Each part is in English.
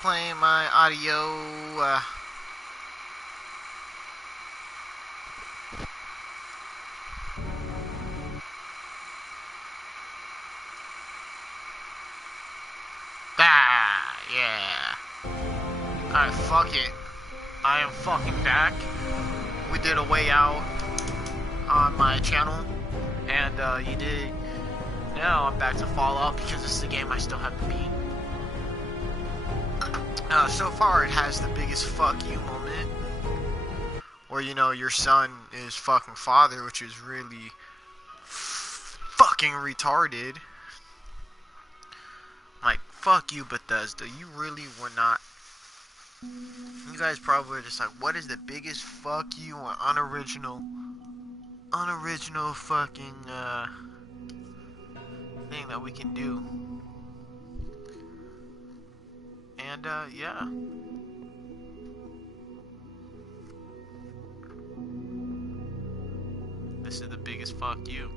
playing my audio. Yeah. Alright, fuck it. I am fucking back. We did a way out on my channel, and you did. Now I'm back to Fallout because this is a game I still have to beat. So far it has the biggest fuck you moment, where you know your son is fucking father, which is really fucking retarded. Like, fuck you, Bethesda. You really were not. You guys probably are just like, what is the biggest fuck you or unoriginal fucking thing that we can do? And yeah. This is the biggest fuck you.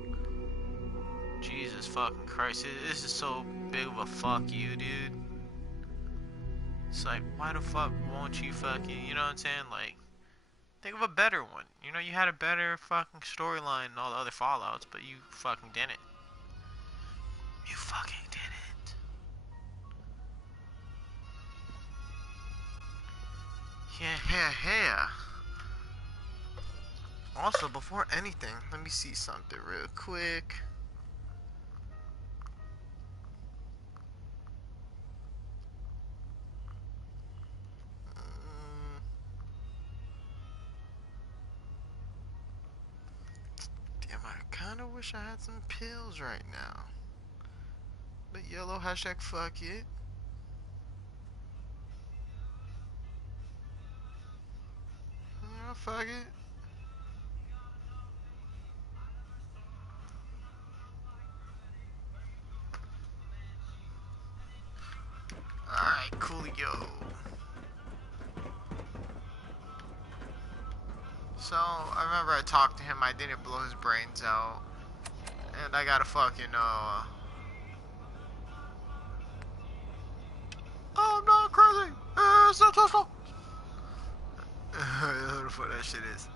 Jesus fucking Christ. This is so big of a fuck you, dude. It's like, why the fuck won't you fucking, you know what I'm saying? Like, think of a better one. You know, you had a better fucking storyline than all the other Fallouts, but you fucking didn't. You fucking didn't. Yeah. Also, before anything, let me see something real quick. Damn, I kinda wish I had some pills right now. But yellow hashtag fuck it. Yeah, fuck it. Alright, coolio. So, I remember I talked to him, I didn't blow his brains out. And I gotta fucking, oh, I'm not crazy! It's not Tesla! Who the fuck that shit is.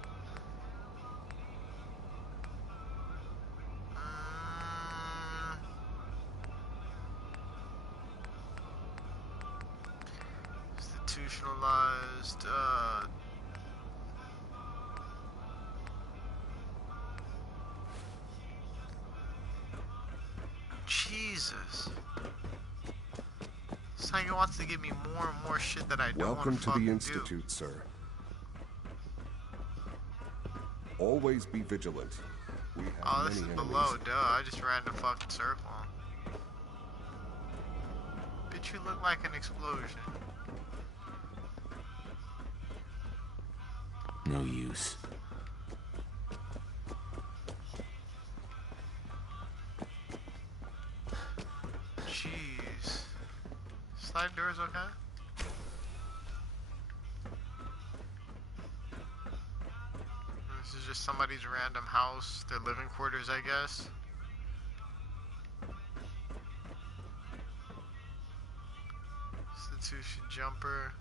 Institutionalized, Jesus. This guy wants to give me more and more shit that I don't want to fucking do. Welcome to the Institute, sir. Always be vigilant. We have oh, this is many below, enemies. duh. I just ran the fucking circle. Bitch, you look like an explosion. No use. Jeez. Slide doors okay? This is just somebody's random house, their living quarters, I guess. Institution jumper.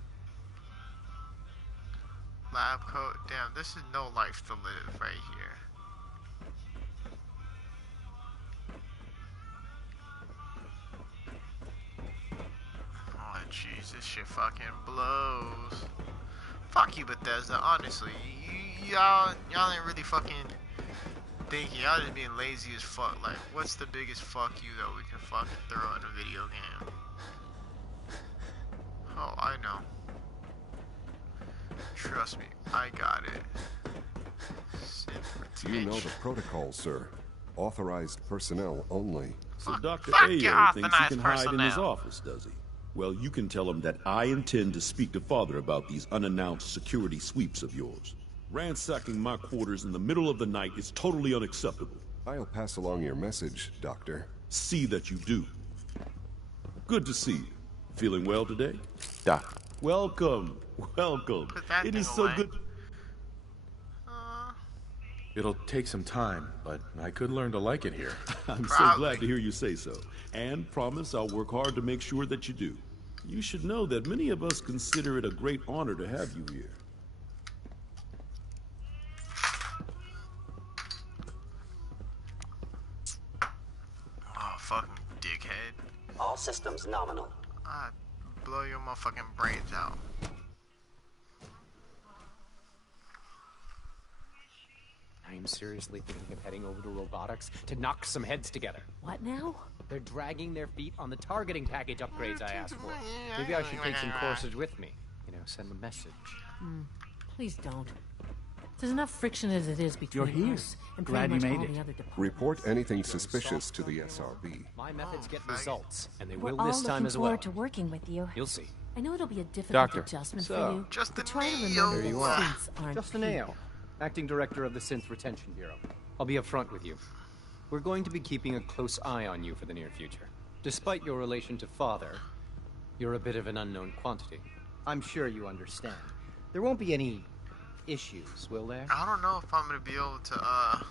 Lab coat. Damn, this is no life to live right here. Oh jeez, this shit fucking blows. Fuck you, Bethesda, honestly. Y'all ain't really fucking thinking. Y'all just being lazy as fuck. Like, what's the biggest fuck you that we can fucking throw in a video game? Oh, I know. Trust me, I got it. You know the protocol, sir. Authorized personnel only. So Dr. Fuck Ayo your thinks he can authorized hide in his personnel. office, does he? Well, you can tell him that I intend to speak to Father about these unannounced security sweeps of yours. Ransacking my quarters in the middle of the night is totally unacceptable. I'll pass along your message, Doctor. See that you do. Good to see you. Feeling well today? Doc. Welcome. Welcome. Put that It thing is so away. good. It'll take some time, but I could learn to like it here. I'm so Probably. glad to hear you say so. And promise I'll work hard to make sure that you do. You should know that many of us consider it a great honor to have you here. Oh, fucking dickhead. All systems nominal. I blow your motherfucking brains out. I am seriously thinking of heading over to robotics to knock some heads together. What now? They're dragging their feet on the targeting package upgrades I asked for. Maybe I should take some courses with me. You know, send a message. Please don't. There's enough friction as it is between You're here. us and Glad pretty you much made all it. the other departments. Report anything suspicious to the SRB. My methods get results, and they We're will all this time looking as well. forward to working with you. You'll see. I know it'll be a difficult Doctor. adjustment So, for you, Just but the try to Neo. remember There you that are. synths aren't Justin people. Ayo, acting director of the Synth Retention Bureau. I'll be upfront with you. We're going to be keeping a close eye on you for the near future. Despite your relation to Father, you're a bit of an unknown quantity. I'm sure you understand. There won't be any issues, will there? I don't know if I'm gonna be able to, I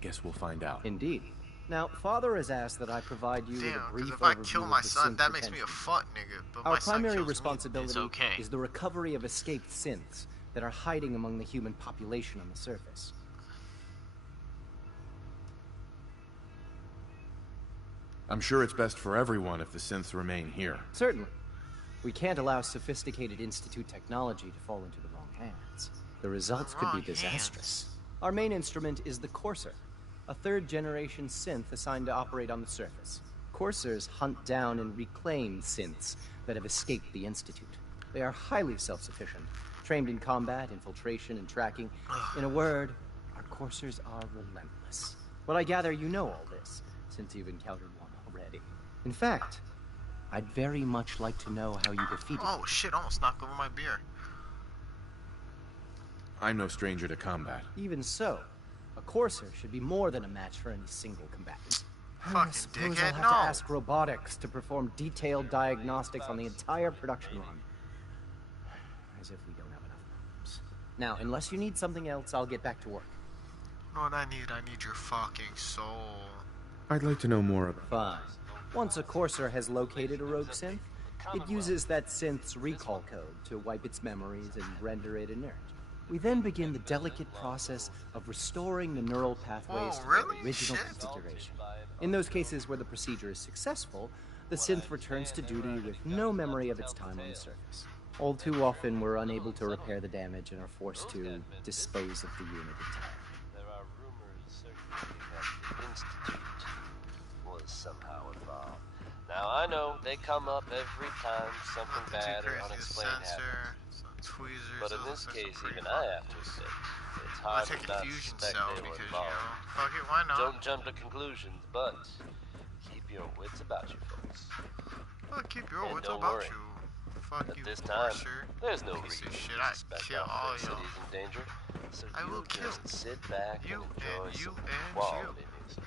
guess we'll find out. Indeed. Now, Father has asked that I provide you with a damn, brief because if I overview kill of my the son, synth that makes me a retention. fuck nigga. But Our my son primary kills me, responsibility it's okay. is the recovery of escaped synths that are hiding among the human population on the surface. I'm sure it's best for everyone if the synths remain here. Certainly. We can't allow sophisticated Institute technology to fall into the wrong hands. The results could be Wrong disastrous. Our main instrument is the Courser, a third-generation synth assigned to operate on the surface. Coursers hunt down and reclaim synths that have escaped the Institute. They are highly self-sufficient, trained in combat, infiltration, and tracking. In a word, our Coursers are relentless. Well, I gather you know all this, since you've encountered one already. In fact, I'd very much like to know how you defeated Oh shit, almost knocked over my beer. I'm no stranger to combat. Even so, a Courser should be more than a match for any single combatant. I Fucking suppose I'll dickhead, have no. to ask robotics to perform detailed diagnostics on the entire production run. As if we don't have enough problems. Now, unless you need something else, I'll get back to work. You know what I need? I need your fucking soul. I'd like to know more about... Fine. Once a Courser has located a rogue synth, it uses that synth's recall code to wipe its memories and render it inert. We then begin the delicate process of restoring the neural pathways Whoa, to really? their original Shit. configuration. In those cases where the procedure is successful, the synth returns to duty with no memory of its time on the surface. All too often, we're unable to repair the damage and are forced to dispose of the unit entirely. There are rumors circulating that the Institute was somehow involved. Now, I know they come up every time something Nothing too bad or crazy. A unexplained happens. sensor, some tweezers. But in those this things are case, pretty even I have to fucking admit, it's I'll hard take to a not fusion suspect cell they were because, involved. fuck it, why not? Don't jump to conclusions, but keep your wits about you, folks. Well, keep your And wits don't about worry. you. Fuck At you, this time, Courser. there's no You can say reason shit, to I suspect kill all our y'all. city's in danger. So I will you kill just sit back you and enjoy and you some and quality music,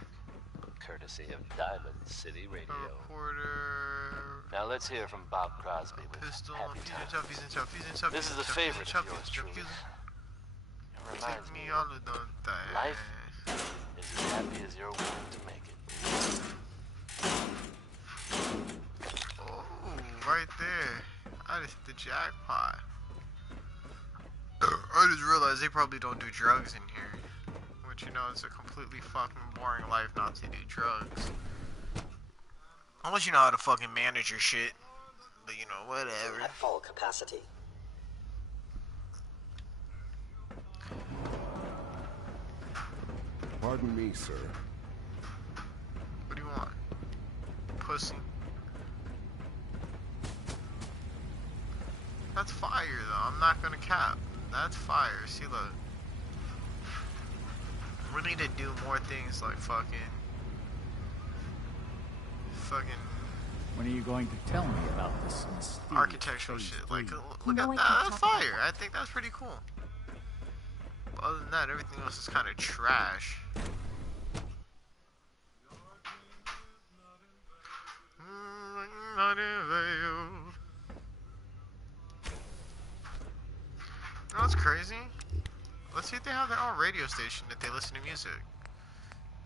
courtesy of Diamond City A Radio. reporter. Now let's hear from Bob Crosby with Pistol. Happy Fusion Times. cell, fusion cell, fusion cell. This is fusion a cell, favorite fusion of cell, yours fusion cell, truly. fusion- It reminds Take me me all of the thing. life is as happy as you're willing to make it. Oh, right there. I just hit the jackpot. I just realized they probably don't do drugs in here. Which, you know, it's a completely fucking boring life not to do drugs. Unless you know how to fucking manage your shit. But, you know, whatever. At full capacity. Pardon me, sir. What do you want? Pussy. That's fire, though. I'm not gonna cap. That's fire. See, look. We need to do more things like fucking... When are you going to tell me about this mysterious architectural phase shit. Like, three? look No, at I that. can't That's talk about fire. I think that's pretty cool. But other than that, everything else is kind of trash. You know what's crazy? Let's see if they have their own radio station that they listen to music.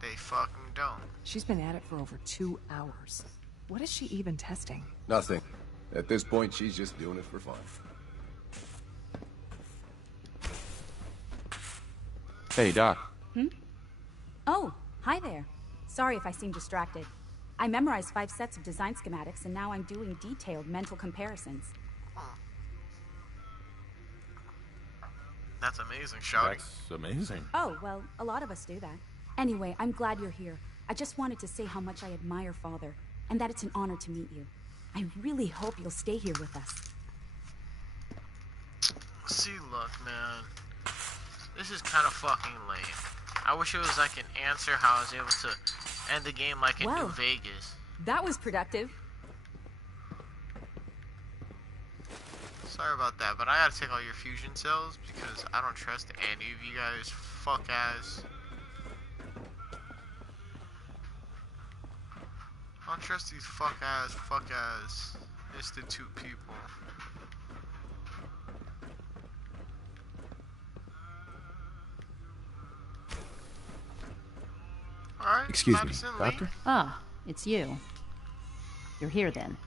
They fucking don't. She's been at it for over 2 hours. What is she even testing? Nothing. At this point, she's just doing it for fun. Hey, Doc. Oh, hi there. Sorry if I seem distracted. I memorized 5 sets of design schematics, and now I'm doing detailed mental comparisons. That's amazing, shouting. That's amazing. Oh, well, a lot of us do that. Anyway, I'm glad you're here. I just wanted to say how much I admire Father, and that it's an honor to meet you. I really hope you'll stay here with us. See, look, man. This is kind of fucking lame. I wish it was like an answer how I was able to end the game like in New Vegas. That was productive. Sorry about that, but I gotta take all your fusion cells because I don't trust any of you guys. Fuck ass. I don't trust these fuck ass Institute people. Alright, Excuse me, Madison, Doctor? Ah, it's you. You're here then.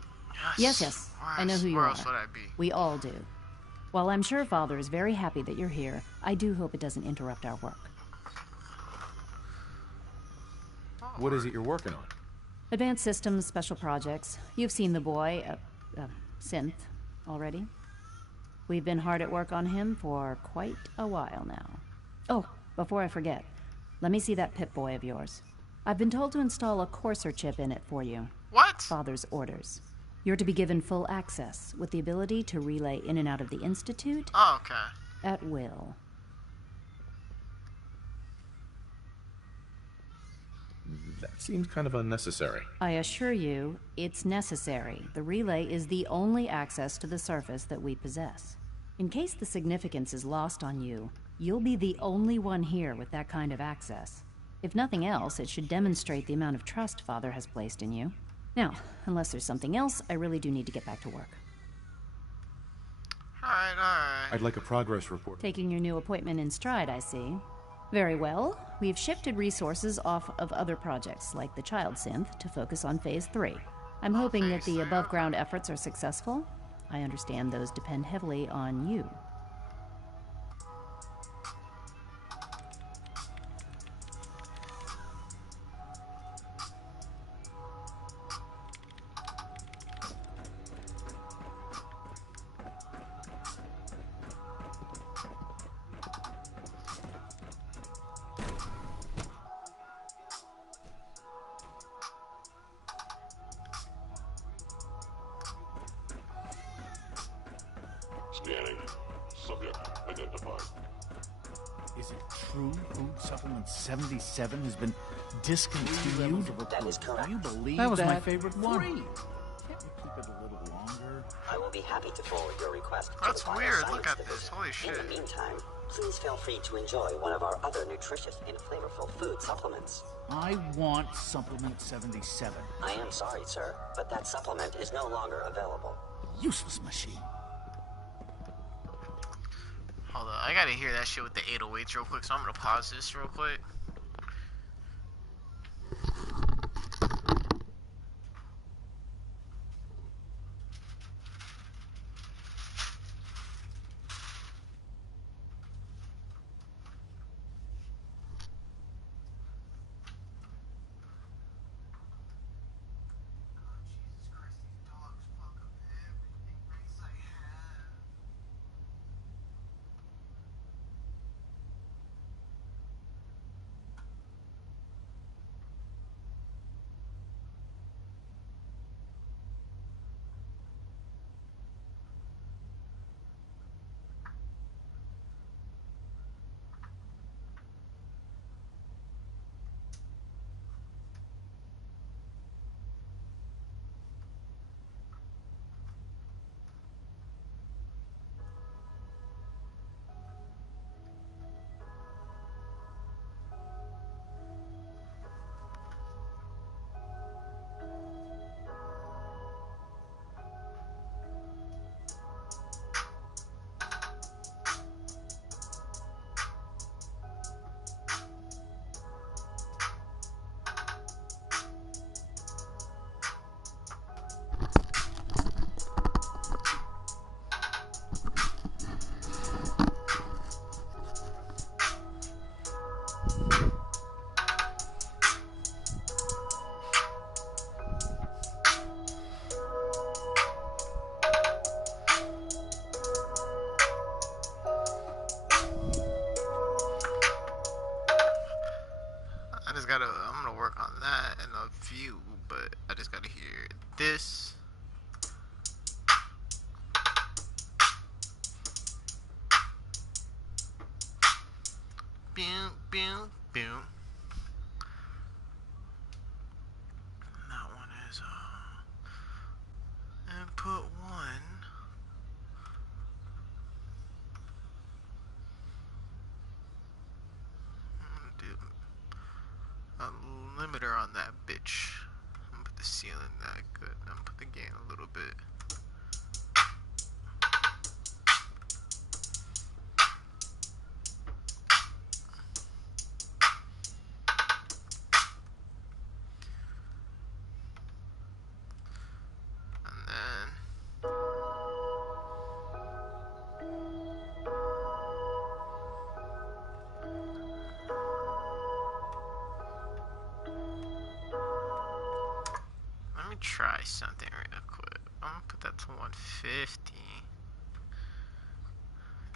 Yes, I know who you Where are. else would I be? We all do. While I'm sure Father is very happy that you're here, I do hope it doesn't interrupt our work. What is it you're working on? Advanced systems, special projects. You've seen the boy, Synth, already. We've been hard at work on him for quite a while now. Oh, before I forget, let me see that Pip-Boy of yours. I've been told to install a Courser chip in it for you. What? Father's orders. You're to be given full access, with the ability to relay in and out of the Institute at will. That seems kind of unnecessary. I assure you, it's necessary. The relay is the only access to the surface that we possess. In case the significance is lost on you, you'll be the only one here with that kind of access. If nothing else, it should demonstrate the amount of trust Father has placed in you. Now, unless there's something else, I really do need to get back to work. Alright. I'd like a progress report. Taking your new appointment in stride, I see. Very well. We've shifted resources off of other projects, like the Child Synth, to focus on Phase 3. I'm hoping that the above-ground efforts are successful. I understand those depend heavily on you. Scanning. Subject identified. Is it true Food Supplement 77 has been discontinued? That is correct. Do you believe That was my favorite one? Can't we keep it a little longer? I will be happy to forward your request to That's the weird. Bioscience Look at Division. this. Holy shit. In the meantime, please feel free to enjoy one of our other nutritious and flavorful food supplements. I want Supplement 77. I am sorry, sir, but that supplement is no longer available. Useless machine. Hold on, I gotta hear that shit with the 808s real quick, so I'm gonna pause this real quick. Boom, boom, boom. That one is input 1. I'm gonna do a limiter on that bitch. I'm gonna put the ceiling that good. I'm gonna put the gain a little bit. Let me try something real quick. I'm gonna put that to 150.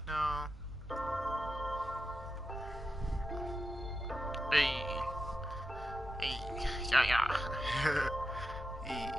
No. Hey. Hey. Yeah, yeah. Hey.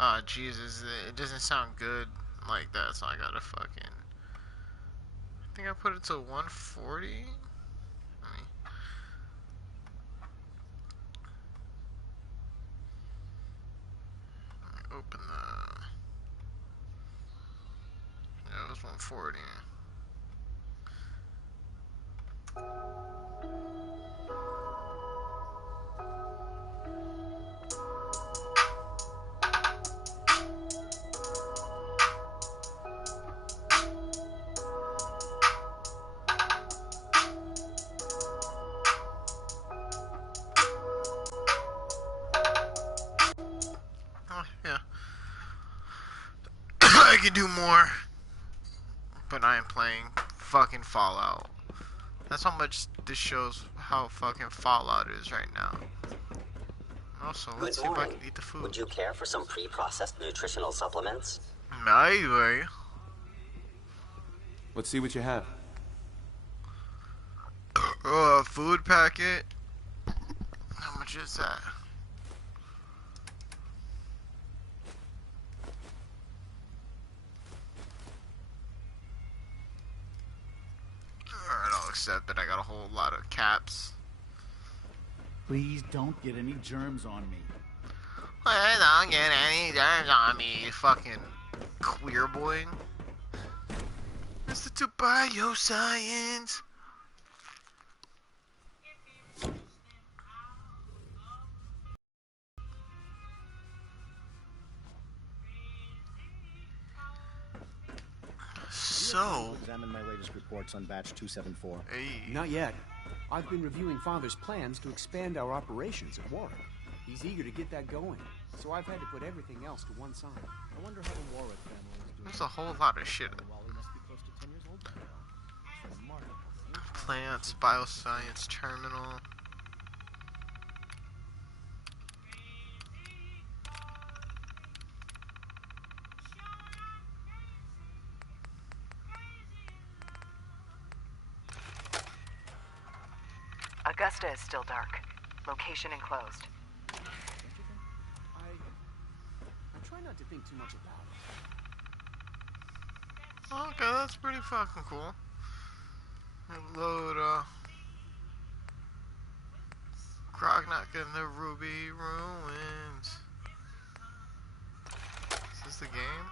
Oh, Jesus, it doesn't sound good like that, so I gotta fucking... I think I put it to 140? Let me... open the... Yeah, it was 140. Oh, yeah. I could do more. But I am playing fucking Fallout. That's how much this shows how fucking Fallout is right now. Also, let's see if I can eat the food. Would you care for some pre-processed nutritional supplements? Maybe. Let's see what you have. Oh, a food packet. How much is that? Alright, I'll accept it. I got a whole lot of caps. Please don't get any germs on me. Please don't get any germs on me, you fucking queer boy. Mr. To Bioscience. So, examine my latest reports on batch 274. Hey. Not yet. I've been reviewing Father's plans to expand our operations at Warwick. He's eager to get that going, so I've had to put everything else to one side. I wonder how the Warwick family is doing. There's a whole lot of shit. Wally must be close to 10 years old by now. It's remarkable. Plants, bioscience terminal. Augusta is still dark. Location enclosed. I try not to think too much about it. Okay, that's pretty fucking cool. Load, Krognak in the Ruby Ruins. Is this the game?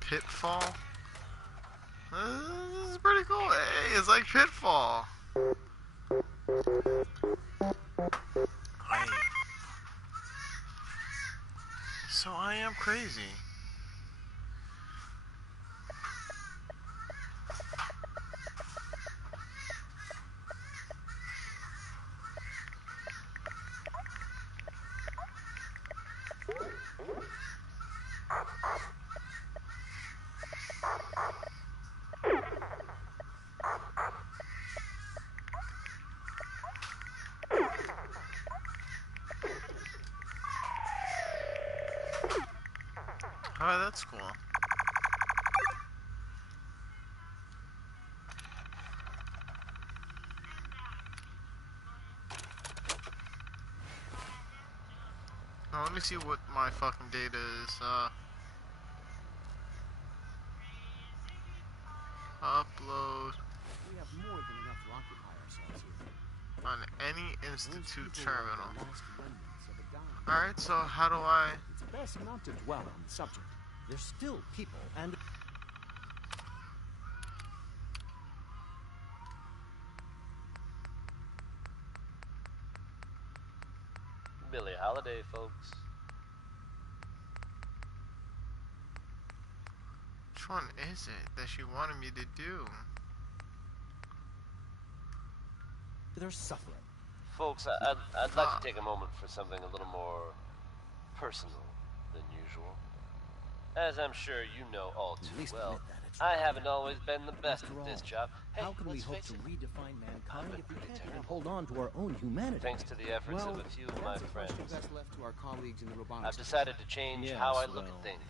Pitfall? This is pretty cool. Hey, it's like Pitfall. Hey. So I am crazy. Oh, that's cool. Now, let me see what my fucking data is. Upload We have more than enough to occupy ourselves here. on any institute terminal. The last remnants of a dying. Alright, so how do I... It's best not to dwell on the subject. There's still people and... Billie Holiday, folks. Which one is it that she wanted me to do? They're suffering. Folks, I'd like to take a moment for something a little more personal than usual. As I'm sure you know all too well, I haven't always been the best at this job. Hey, how can we let's hope face to it, redefine mankind if we pretty can't even terrible. hold on to our own humanity? Thanks to the efforts of a few of my friends, That's left to our colleagues in the robotics. I've decided to change how I look at things.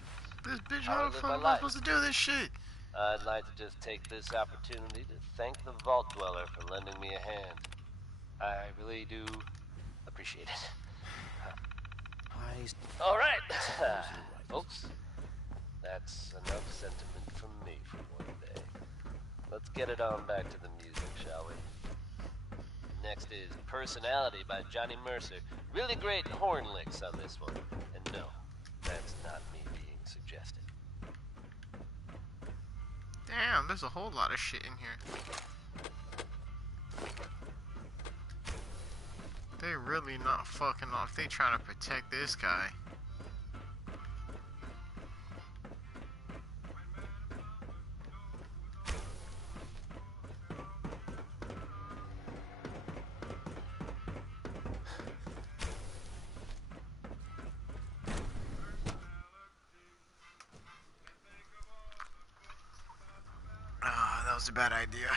This bitch, How I how the live fuck my am I life. supposed to do this shit? I'd like to just take this opportunity to thank the Vault Dweller for lending me a hand. I really do appreciate it. All right, folks. That's enough sentiment from me for one day. Let's get it on back to the music, shall we? Next is Personality by Johnny Mercer. Really great horn licks on this one. And no, that's not me being suggested. Damn, there's a whole lot of shit in here. They really not fucking off. They trying to protect this guy. Ah, that was a bad idea.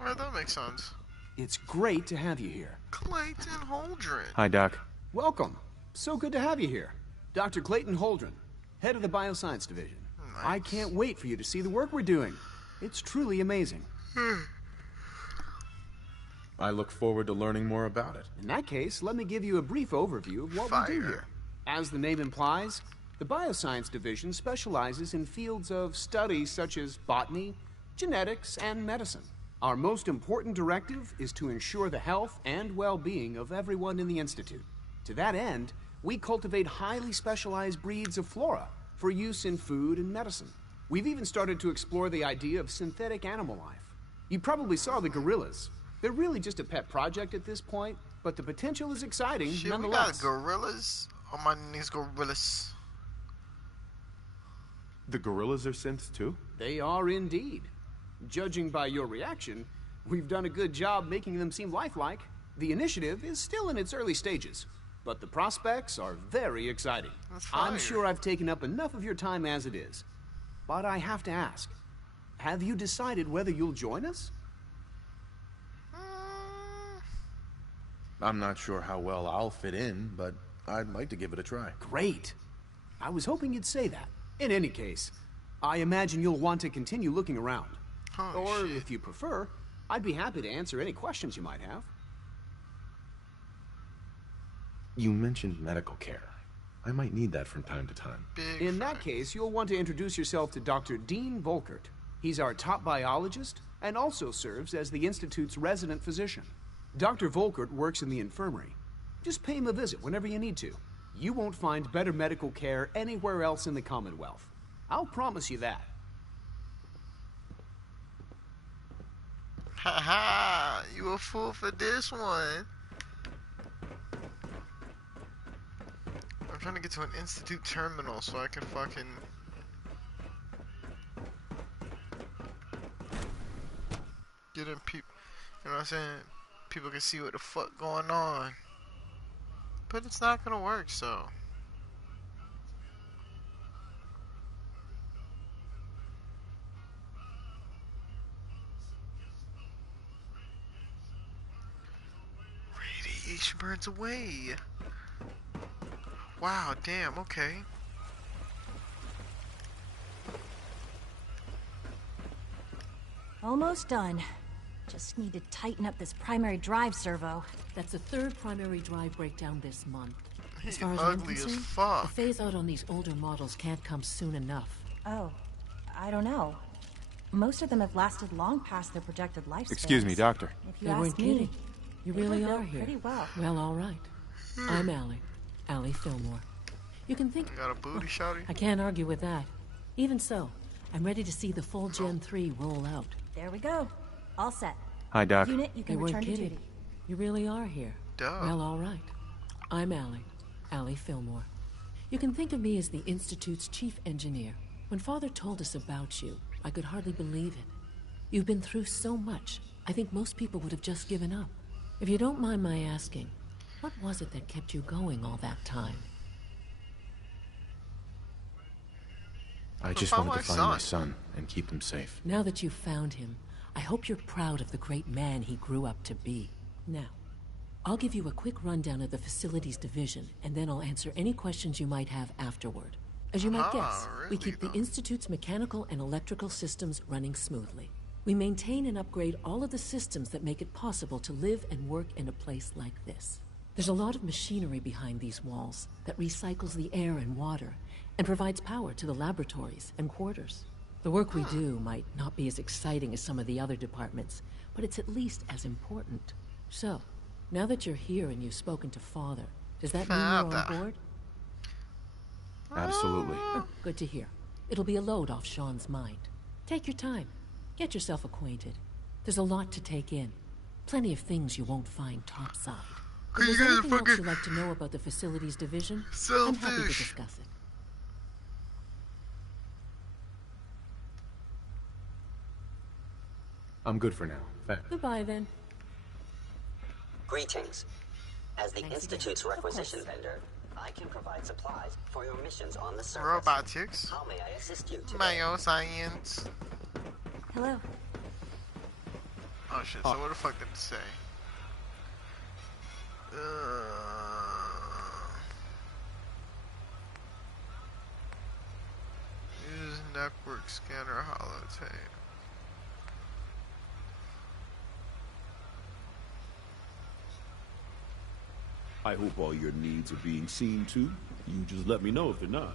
Alright, that makes sense. It's great to have you here. Clayton Holdren. Hi, Doc. Welcome. So good to have you here. Dr. Clayton Holdren, head of the Bioscience Division. Nice. I can't wait for you to see the work we're doing. It's truly amazing. I look forward to learning more about it. In that case, let me give you a brief overview of what we do here. As the name implies, the Bioscience Division specializes in fields of study such as botany, genetics, and medicine. Our most important directive is to ensure the health and well-being of everyone in the Institute. To that end, we cultivate highly specialized breeds of flora for use in food and medicine. We've even started to explore the idea of synthetic animal life. You probably saw the gorillas. They're really just a pet project at this point, but the potential is exciting Shit, nonetheless. we got gorillas on my knees, gorillas. The gorillas are synths too? They are indeed. Judging by your reaction, we've done a good job making them seem lifelike. The initiative is still in its early stages, but the prospects are very exciting. I'm sure I've taken up enough of your time as it is. But I have to ask, have you decided whether you'll join us? I'm not sure how well I'll fit in, but I'd like to give it a try. Great. I was hoping you'd say that. In any case, I imagine you'll want to continue looking around. Or, if you prefer, I'd be happy to answer any questions you might have. You mentioned medical care. I might need that from time to time. In that case, you'll want to introduce yourself to Dr. Dean Volkert. He's our top biologist and also serves as the Institute's resident physician. Dr. Volkert works in the infirmary. Just pay him a visit whenever you need to. You won't find better medical care anywhere else in the Commonwealth. I'll promise you that. Haha, you a fool for this one. I'm trying to get to an Institute terminal so I can fucking... get in people, you know what I'm saying? People can see what the fuck going on. But it's not gonna work, so. Radiation burns away. Wow, damn, okay. Almost done. Just need to tighten up this primary drive servo. That's the third primary drive breakdown this month. As He's far as I'm ugly as concerned, fuck. the phase out on these older models can't come soon enough. Oh, I don't know. Most of them have lasted long past their projected lifespan. Excuse me, Doctor. If you They ask weren't me, kidding. You they really were are built here. pretty well. Well, all right. I'm Allie Fillmore. You can think... You got a booty, shawty? I can't argue with that. Even so, I'm ready to see the full Gen 3 roll out. There we go. All set. Hi, Doc. Unit, you They can weren't return to kidding. duty. You really are here. Duh. Well, all right. I'm Allie Fillmore. You can think of me as the Institute's chief engineer. When Father told us about you, I could hardly believe it. You've been through so much, I think most people would have just given up. If you don't mind my asking, what was it that kept you going all that time? I just wanted to find my son and keep him safe. Now that you've found him, I hope you're proud of the great man he grew up to be. Now, I'll give you a quick rundown of the facilities division, and then I'll answer any questions you might have afterward. As you might guess, we keep the Institute's mechanical and electrical systems running smoothly. We maintain and upgrade all of the systems that make it possible to live and work in a place like this. There's a lot of machinery behind these walls that recycles the air and water and provides power to the laboratories and quarters. The work we do might not be as exciting as some of the other departments, but it's at least as important. So, now that you're here and you've spoken to Father, does that mean you're on board? Absolutely. Oh, good to hear. It'll be a load off Sean's mind. Take your time. Get yourself acquainted. There's a lot to take in. Plenty of things you won't find topside. If there's anything else you'd like to know about the facilities division, I'm happy to discuss it. I'm good for now. Thanks. Goodbye, then. Greetings. As the Institute's requisition vendor, I can provide supplies for your missions on the surface. Robotics. How may I assist you today? Bioscience. Hello. Oh shit, so what the fuck did it say? Use network scanner holotape. I hope all your needs are being seen to. You just let me know if they're not.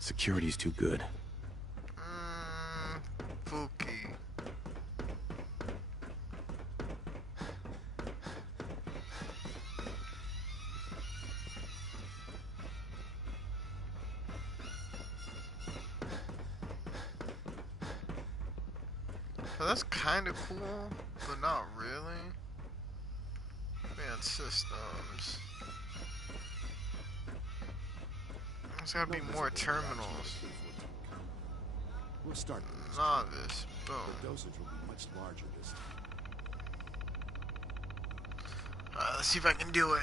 Security's too good. Pookie. So that's kind of cool, but not really. Advanced systems. There's gotta be more terminals. We'll start. Novice. Boom. The dosage will be much larger this time. Alright, let's see if I can do it.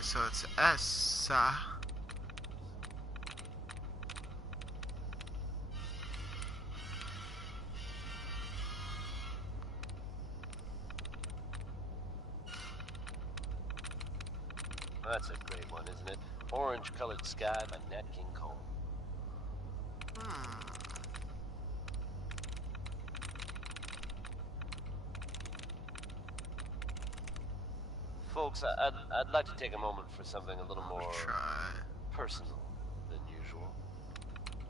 So it's S. That's a great one, isn't it? Orange Colored Sky by Nat King Cole. Folks, I'd like to take a moment for something a little more personal. usual.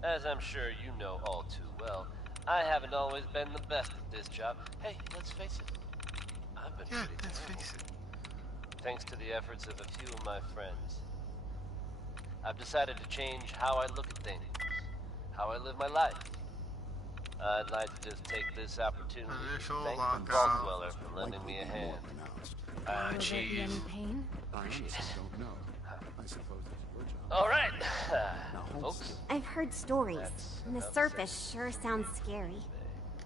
As I'm sure you know all too well, I haven't always been the best at this job. Hey, let's face it, I've been pretty terrible. Thanks to the efforts of a few of my friends, I've decided to change how I look at things, how I live my life. I'd like to just take this opportunity to thank the Vault Dweller for lending me a hand. Oh, jeez. Pain? Appreciate it. Don't know. I suppose it's your job. All right, folks. I've heard stories, and the surface sure sounds scary.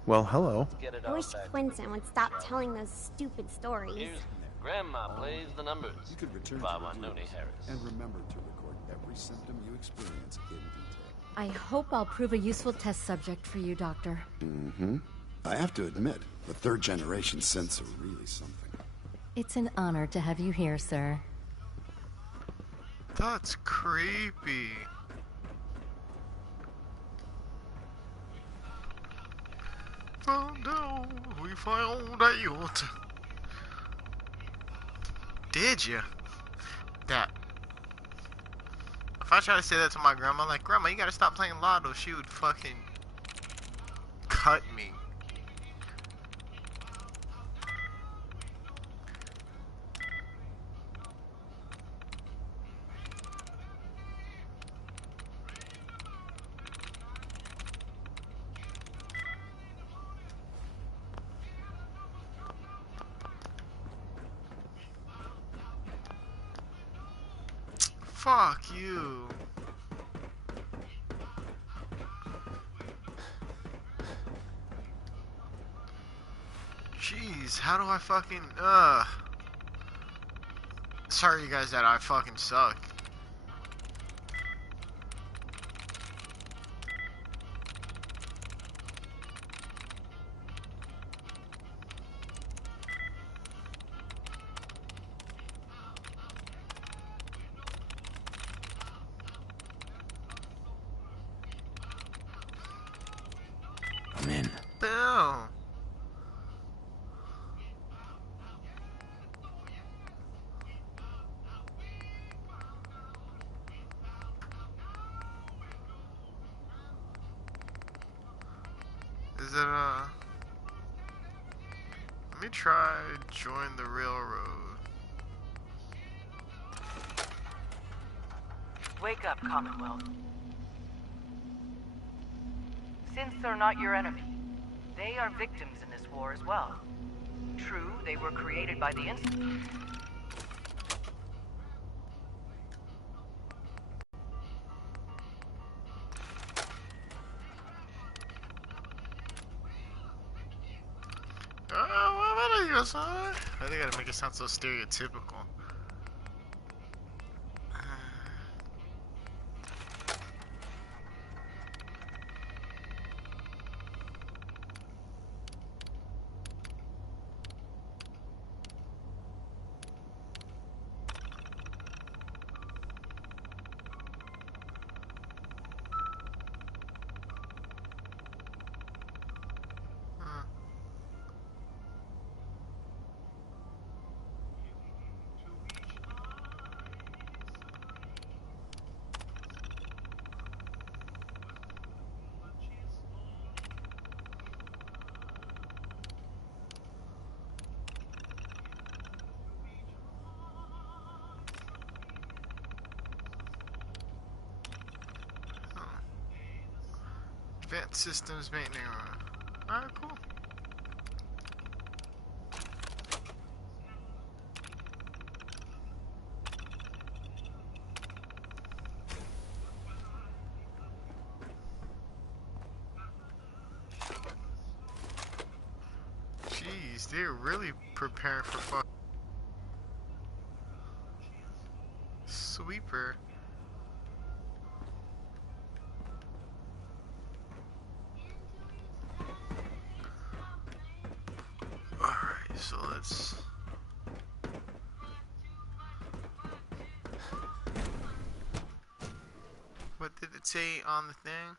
Well, hello. I wish Quentin would stop telling those stupid stories. Here's Grandma plays the numbers. You could return by to the Noni duties, Harris. and remember to record every symptom you experience in detail. I hope I'll prove a useful test subject for you, Doctor. Mm-hmm. I have to admit, the third-generation synths are really something. It's an honor to have you here, sir. That's creepy. Found out, we found out. Did you? That. If I try to say that to my grandma, like, Grandma, you gotta stop playing Lotto, she would fucking cut me. Fuck you. Jeez, how do I fucking, sorry you guys that I fucking suck. I'm in. Bill. Is it let me try join the railroad. Wake up, Commonwealth. Synths are not your enemy. They are victims in this war as well. True, they were created by the Institute. What are you, son? I think I gotta make it sound so stereotypical. Advanced systems maintenance. Alright, cool. Jeez, they're really preparing for fuck. Sweeper. Alright, so let's... What did it say on the thing?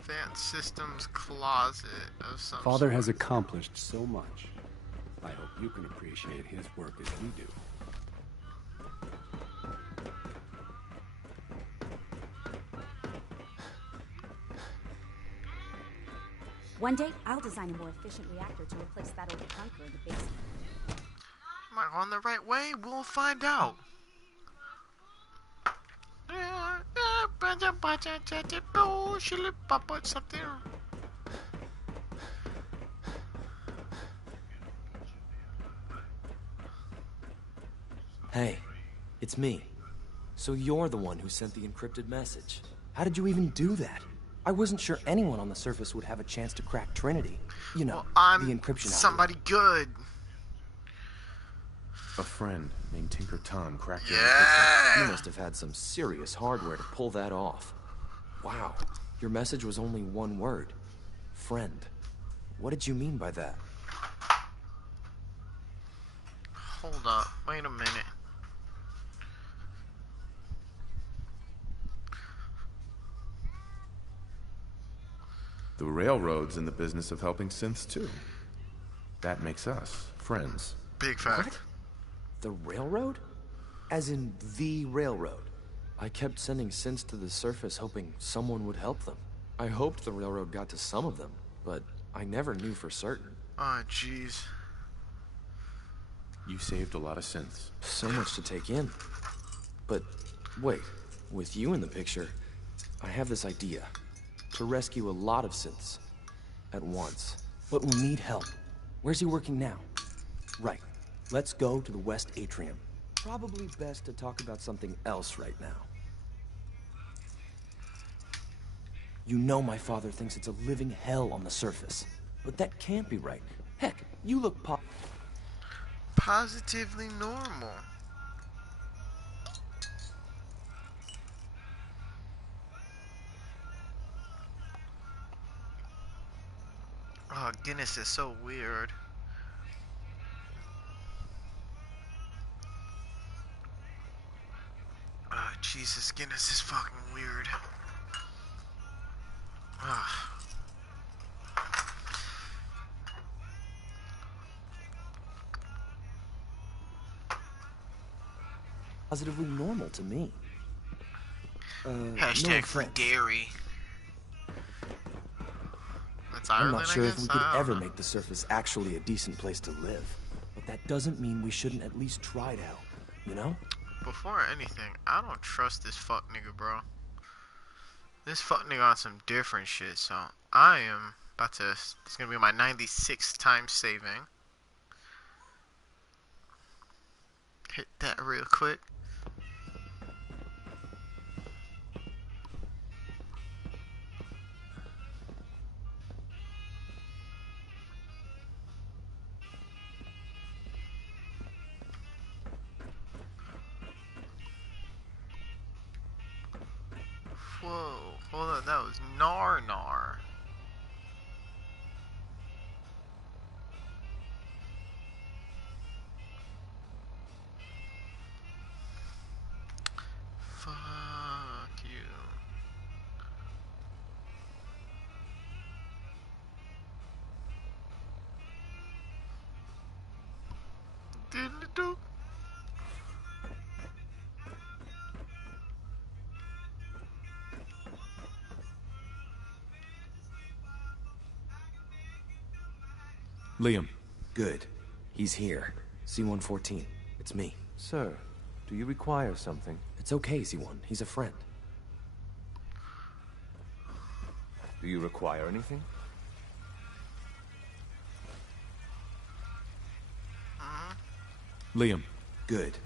Advanced systems closet of some Father sort. has accomplished so much. I hope you can appreciate his work as we do. One day, I'll design a more efficient reactor to replace that old bunker in the basement. Am I on the right way? We'll find out. Something. Hey, it's me. So you're the one who sent the encrypted message. How did you even do that? I wasn't sure anyone on the surface would have a chance to crack Trinity. You know, well, I'm the encryption somebody good. A friend named Tinker Tom cracked your encryption. You must have had some serious hardware to pull that off. Wow, your message was only one word. Friend. What did you mean by that? Hold up, wait a minute. The Railroad's in the business of helping synths too. That makes us friends. Big fact. What? The Railroad? As in the Railroad. I kept sending synths to the surface hoping someone would help them. I hoped the Railroad got to some of them, but I never knew for certain. Oh, jeez. You saved a lot of synths. So much to take in. But wait, with you in the picture, I have this idea. To rescue a lot of synths at once. But we'll need help. Where's he working now? Right. Let's go to the West Atrium. Probably best to talk about something else right now. You know my father thinks it's a living hell on the surface. But that can't be right. Heck, you look positively normal. Oh, Guinness is so weird. Oh, Jesus, Guinness is fucking weird. Ah. Positively normal to me. Hashtag no for offense. dairy. That's I'm Ireland, not sure I if we guess? could I don't ever know. make the surface actually a decent place to live. But that doesn't mean we shouldn't at least try to help, you know? Before anything, I don't trust this fuck nigga, bro. This fuck nigga on some different shit, so I am about to... It's gonna be my 96th time saving. Hit that real quick. Whoa, hold on, that was Nar. Fuck you. Diddle-do. Liam. Good. He's here. C-114. It's me. Sir, do you require something? It's okay, Z1. He's a friend. Do you require anything? Liam. Good.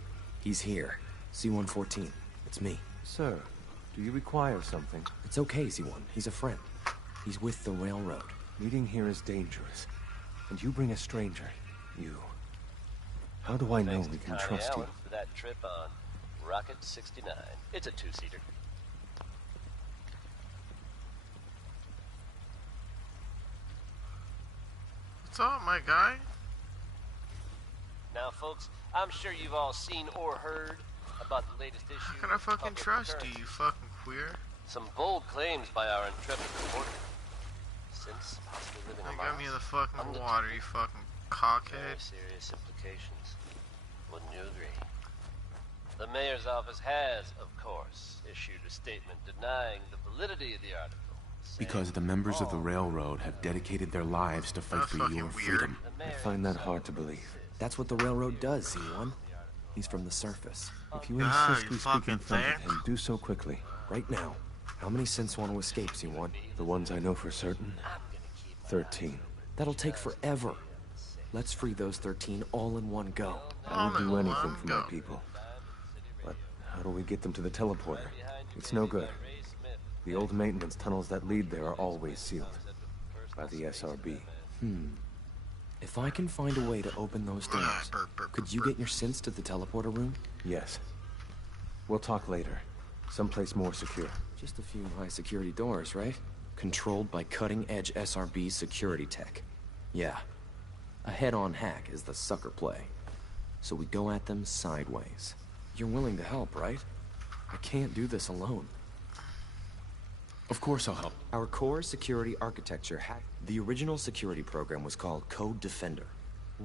He's here. C-114. It's me. Sir, do you require something? It's okay, Z1. He's a friend. He's with the Railroad. Meeting here is dangerous. And you bring a stranger. You. How do I know we can trust you? For that trip on Rocket 69. It's a two-seater. What's up, my guy? Now, folks, I'm sure you've all seen or heard about the latest issue. How can I fucking trust you, you fucking queer? Some bold claims by our intrepid reporter. got me in the fucking water, you fucking cockhead. Serious implications. Wouldn't you agree? The mayor's office has, of course, issued a statement denying the validity of the article. Because the members of the railroad have dedicated their lives to fight for your freedom. I find that hard to believe. That's what the railroad does, C1. He's from the surface. If you insist we speak in front of him, do so quickly. Right now. How many synths want to escape, C1? The ones I know for certain? 13. That'll take forever. Let's free those 13 all in one go. I would do anything for my people. But how do we get them to the teleporter? It's no good. The old maintenance tunnels that lead there are always sealed. By the SRB. If I can find a way to open those doors, could you get your synths to the teleporter room? Yes. We'll talk later. Someplace more secure. Just a few high-security doors, right? Controlled by cutting-edge SRB security tech. Yeah. A head-on hack is the sucker play. So we go at them sideways. You're willing to help, right? I can't do this alone. Of course I'll help. Our core security architecture hacked. The original security program was called Code Defender.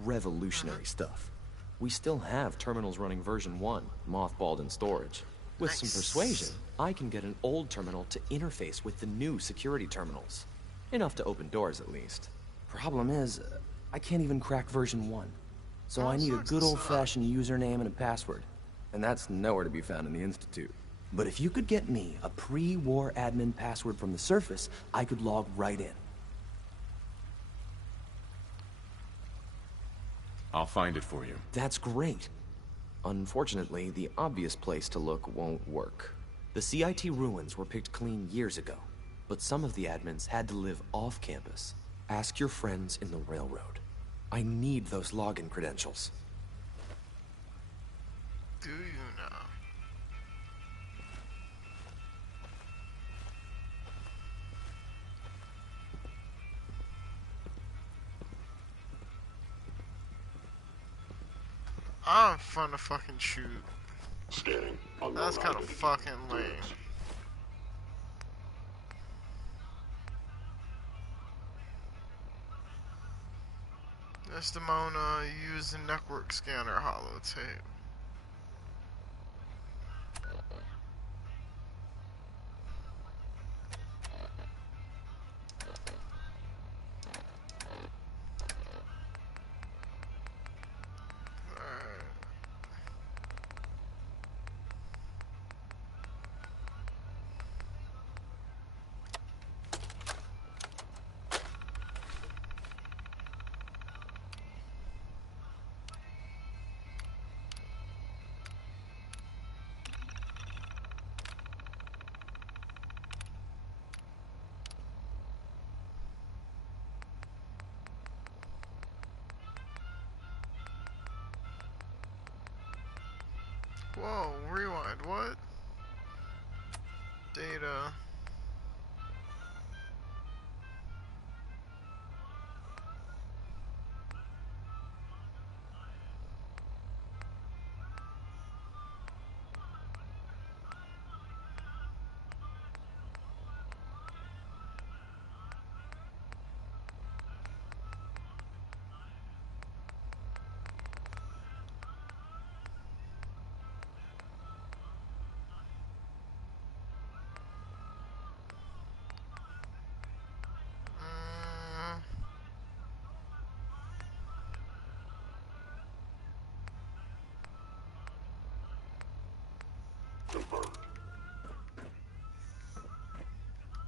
Revolutionary stuff. We still have terminals running version 1, mothballed in storage. With some persuasion, I can get an old terminal to interface with the new security terminals. Enough to open doors, at least. Problem is, I can't even crack version 1. So I need a good old-fashioned username and a password. And that's nowhere to be found in the Institute. But if you could get me a pre-war admin password from the surface, I could log right in. I'll find it for you. That's great. Unfortunately, the obvious place to look won't work. The CIT ruins were picked clean years ago, but some of the admins had to live off campus. Ask your friends in the railroad. I need those login credentials. Do you now? I'm fun to fucking shoot. Scanning. That's kind of fucking lame. Desdemona, use the network scanner holotape. Whoa, rewind, what? Data.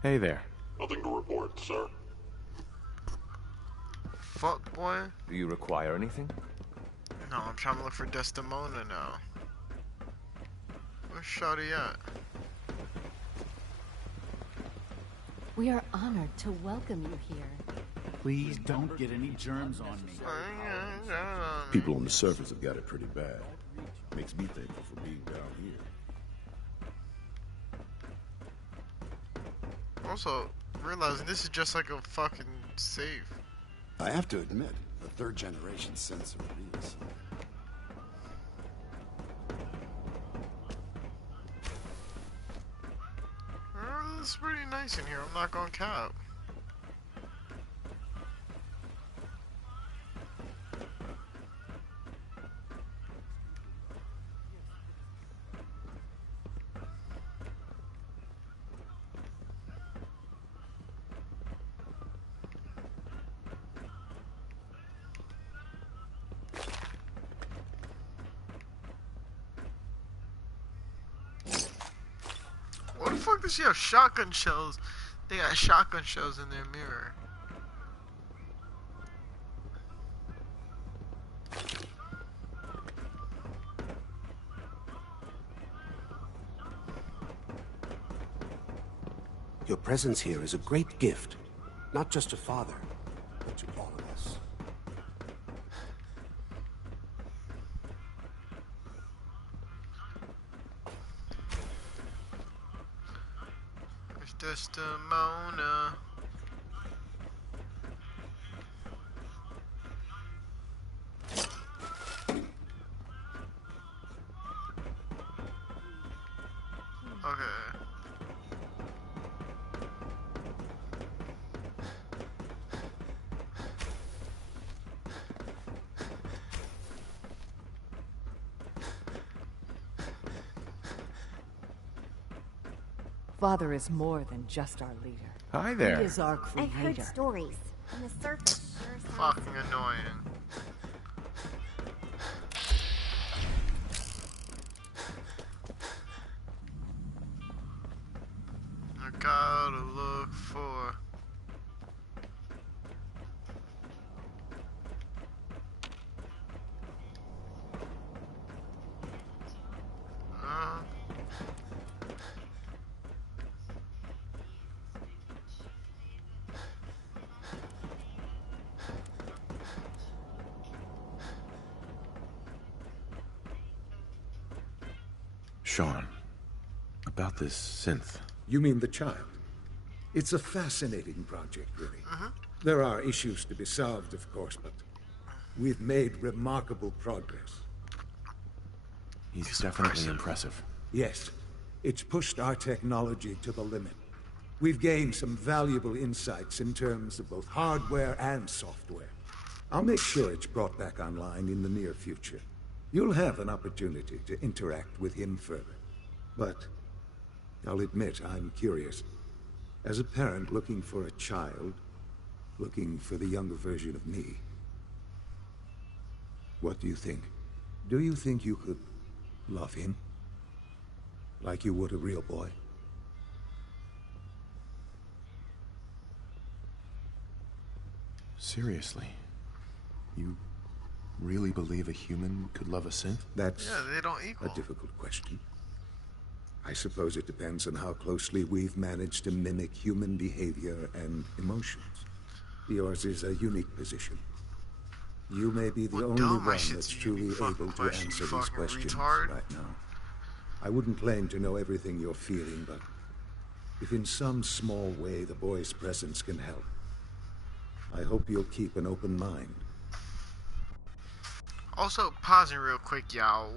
Hey there. Nothing to report, sir. Fuck, boy. Do you require anything? No, I'm trying to look for Desdemona now. Where's Shawty at? We are honored to welcome you here. Please don't get any germs on me. People on the surface have got it pretty bad. Makes me thankful for being down here. Also, realizing this is just like a fucking safe. I have to admit, the third generation synths are really something. It's pretty nice in here, I'm not gonna cap. does she have shotgun shells? They got shotgun shells in their mirror. Your presence here is a great gift, not just to Father, but to all of us. It's Desdemona. Okay. Father is more than just our leader. Hi there. He is our creator. I've heard stories, and the surface sure sounds Fucking annoying. I gotta look for. Sean, about this synth. You mean the child? It's a fascinating project, really. There are issues to be solved, of course, but we've made remarkable progress. He's definitely impressive. Yes, it's pushed our technology to the limit. We've gained some valuable insights in terms of both hardware and software. I'll make sure it's brought back online in the near future. You'll have an opportunity to interact with him further. But I'll admit I'm curious. As a parent looking for a child, looking for the younger version of me, what do you think? Do you think you could love him? Like you would a real boy? Seriously? You really believe a human could love a synth? That's they don't equal. a difficult question. I suppose it depends on how closely we've managed to mimic human behavior and emotions. Yours is a unique position. You may be the only one that's truly able to answer these questions right now. I wouldn't claim to know everything you're feeling, but if in some small way the boy's presence can help, I hope you'll keep an open mind. Also, pausing real quick, y'all.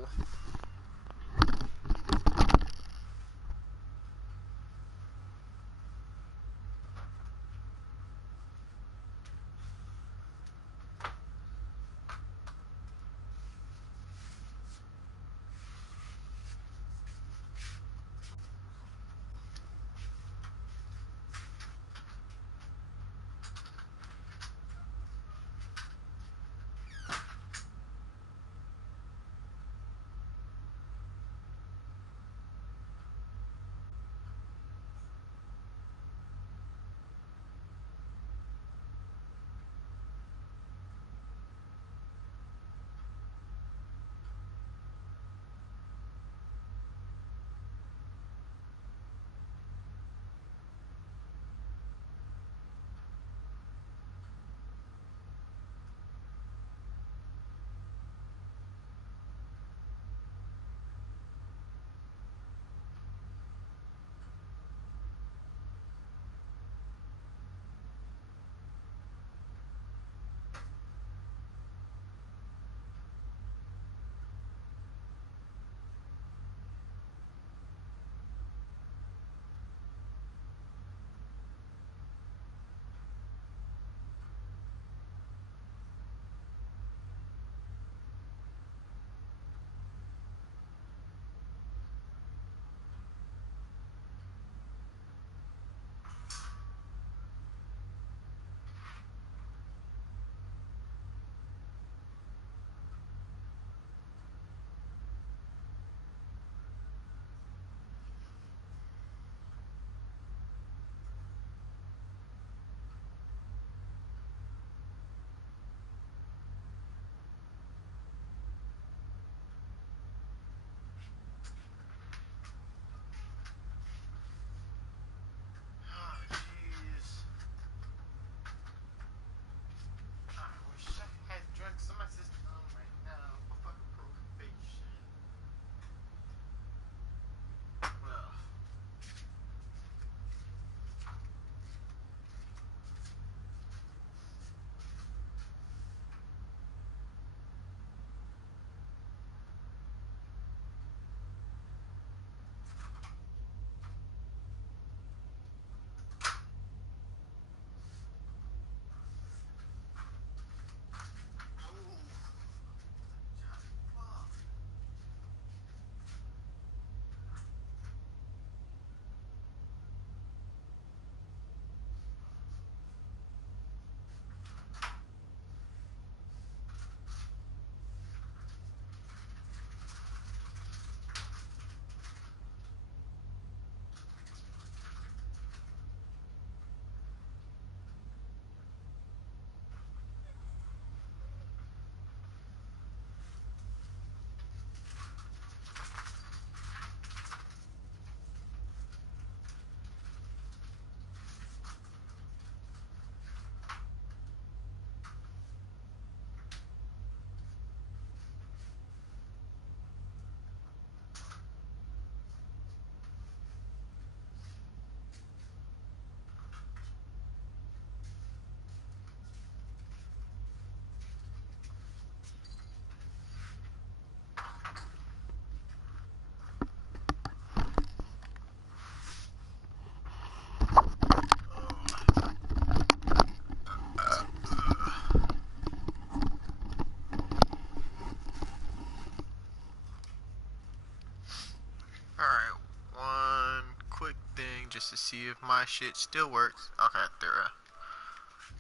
see if my shit still works. Okay, there.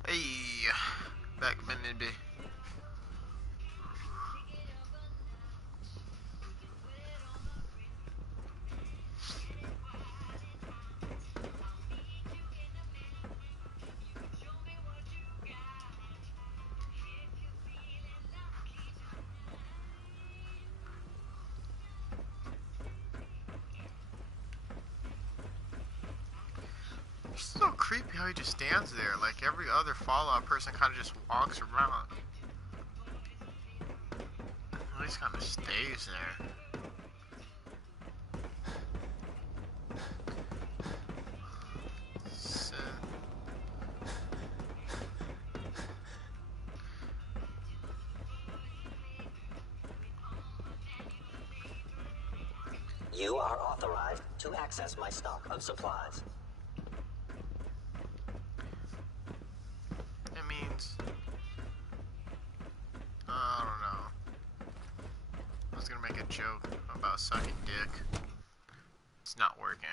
Hey, back minute. It's so creepy how he just stands there. Like every other Fallout person kind of just walks around. Well, he kind of stays there. You are authorized to access my stock of supplies. It means... I don't know. I was gonna make a joke about sucking dick. It's not working.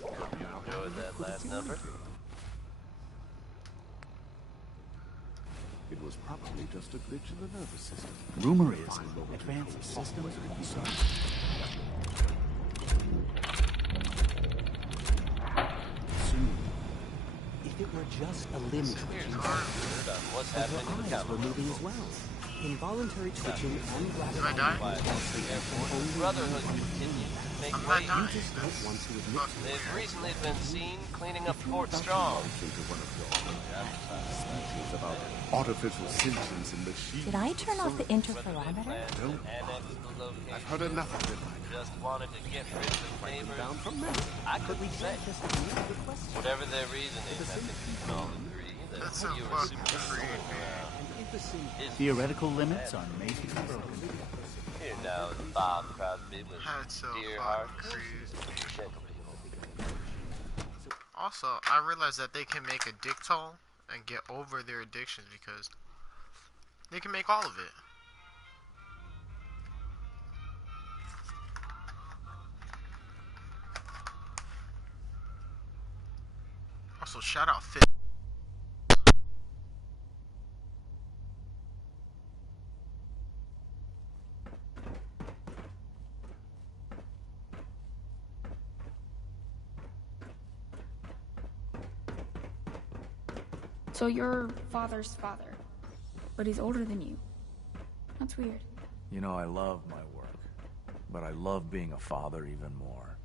You enjoyed that last number? It was probably just a glitch in the nervous system. Rumor is, advanced systems are concerned. Soon. If it were just a limb twitching, What's but happening in the her eyes were capital? moving as well. Involuntary twitching and rapid Brotherhood continues to make You waves. just don't want to admit to it. They've recently been seen cleaning up Fort Strong. About artificial sentience in machines. Did I turn off the interferometer? No. I've heard enough of it. Just wanted to get rid of neighbors. Down from there. I couldn't say. Whatever their reasoning, I think we can all agree that That's so you were fucking super creepy. Theoretical limits are made to be broken. Here now is Bob Crosby with That's so Dear fucking Hearts. creepy. Also, I realized that they can make a dick toll and get over their addictions because they can make all of it. Also, shout out Fit. So you're father's father, but he's older than you. That's weird. You know, I love my work, but I love being a father even more.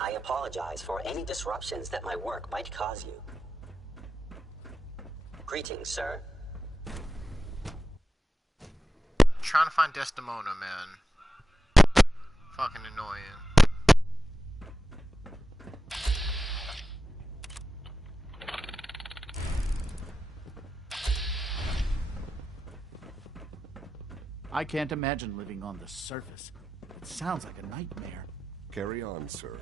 I apologize for any disruptions that my work might cause you. Greetings, sir. Trying to find Desdemona, man. Fucking annoying. I can't imagine living on the surface. It sounds like a nightmare. Carry on, sir.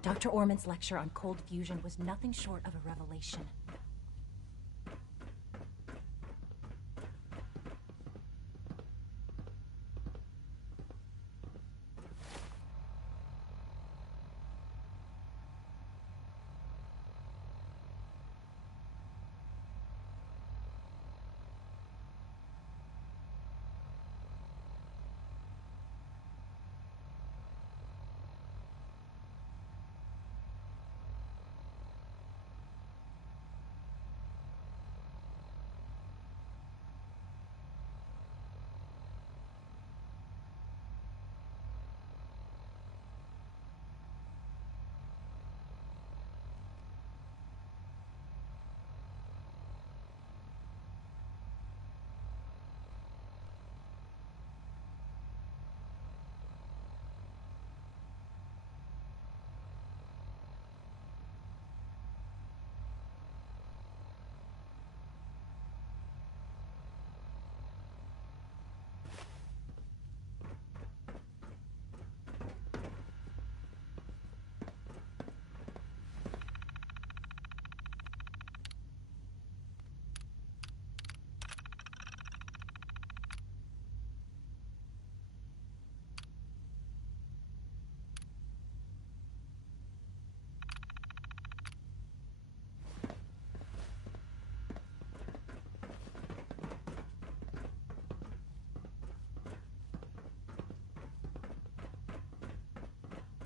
Dr. Orman's lecture on cold fusion was nothing short of a revelation.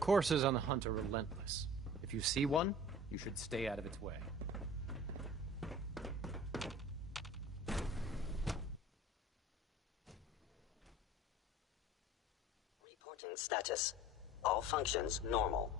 Coursers on the hunt are relentless. If you see one, you should stay out of its way. Reporting status. All functions normal.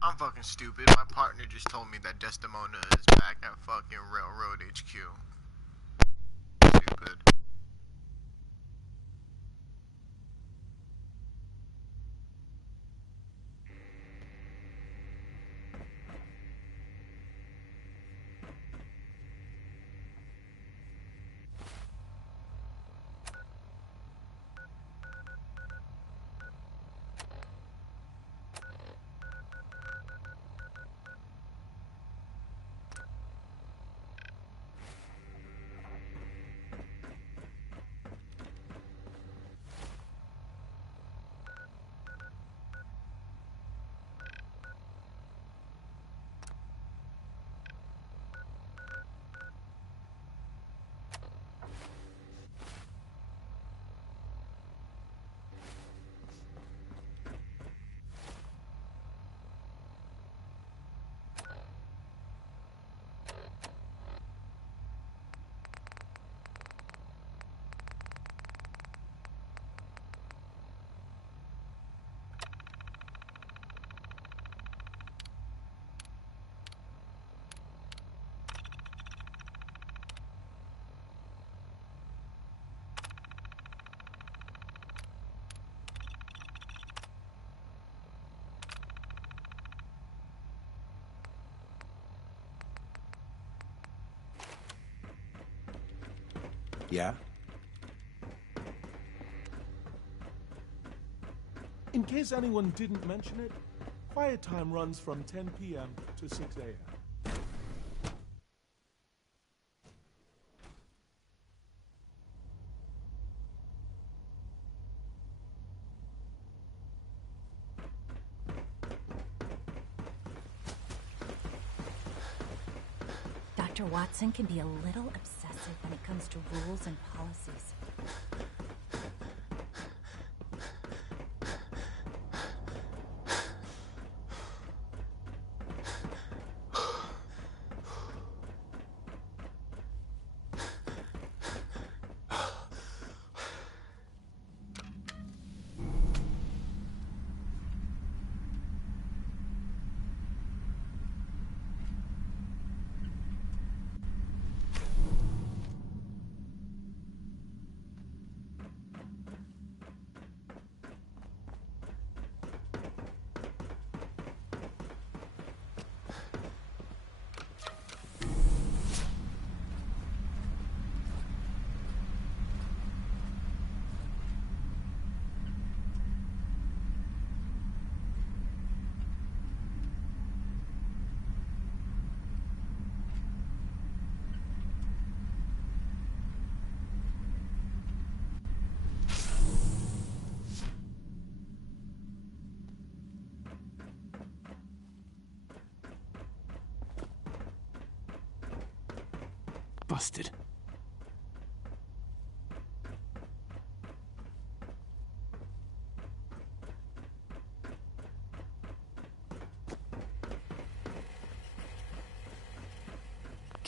I'm fucking stupid. My partner just told me that Desdemona is back at fucking Railroad HQ. Stupid. Yeah? In case anyone didn't mention it, quiet time runs from 10 p.m. to 6 a.m. Dr. Watson can be a little obsessive when it comes to rules and policies. Busted.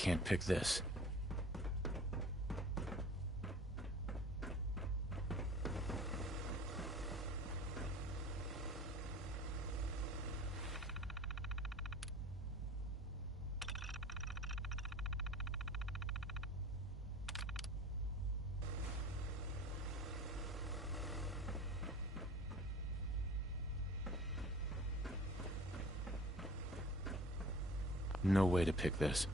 can't pick this. No way to pick this.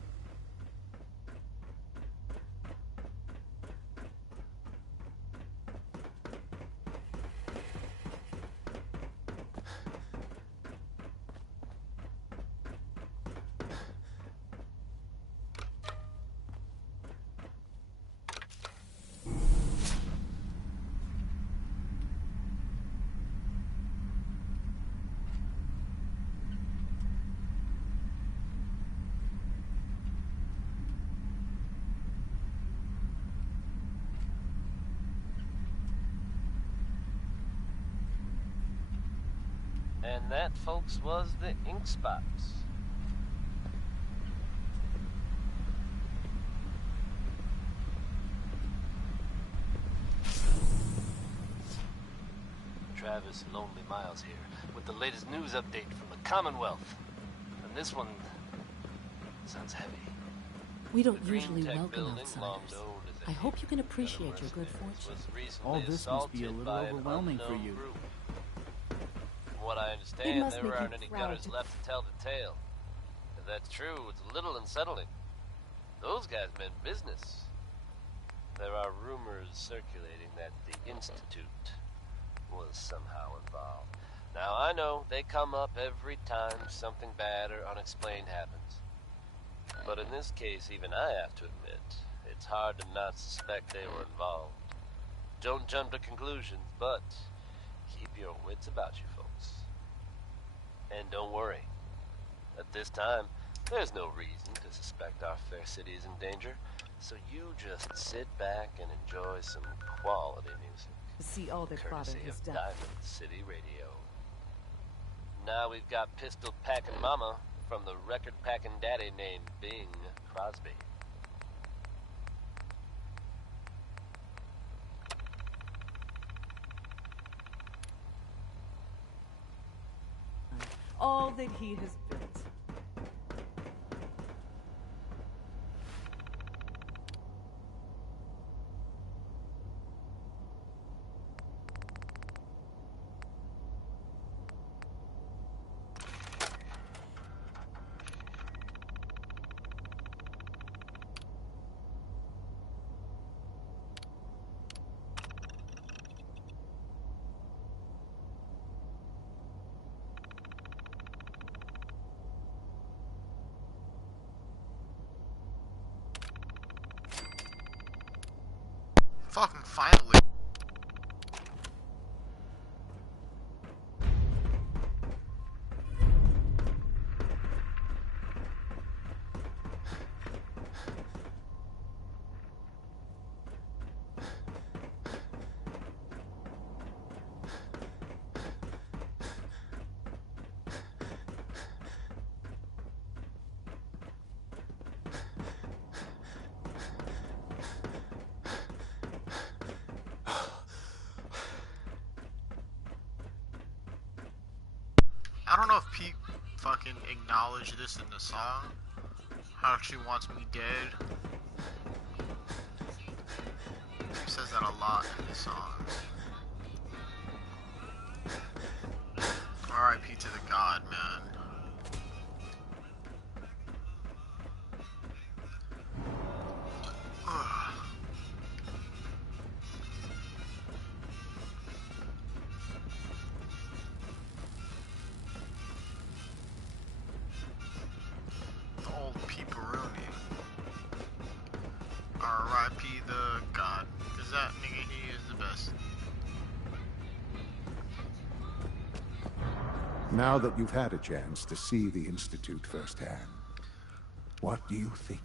And that, folks, was the ink spots. Travis Lonely Miles here, with the latest news update from the Commonwealth. And this one sounds heavy. We don't usually welcome outsiders. I hope you can appreciate your good fortune. All this must be a little overwhelming for you. From what I understand, there aren't any gunners left to tell the tale. If that's true, it's a little unsettling. Those guys meant business. There are rumors circulating that the Institute was somehow involved. Now, I know they come up every time something bad or unexplained happens. But in this case, even I have to admit, it's hard to not suspect they were involved. Don't jump to conclusions, but keep your wits about you, folks. And don't worry. At this time, there's no reason to suspect our fair city is in danger, so you just sit back and enjoy some quality music. See all that Father Courtesy has of done. Diamond City Radio. Now we've got pistol packing mama from the record packing daddy named Bing Crosby. All that he has built. Fucking finally. I don't know if Pete fucking acknowledged this in the song. How she wants me dead. He says that a lot in the song. R.I.P. to the God, man. R.I.P. the God. Cause that nigga, he is the best. Now that you've had a chance to see the Institute firsthand, what do you think?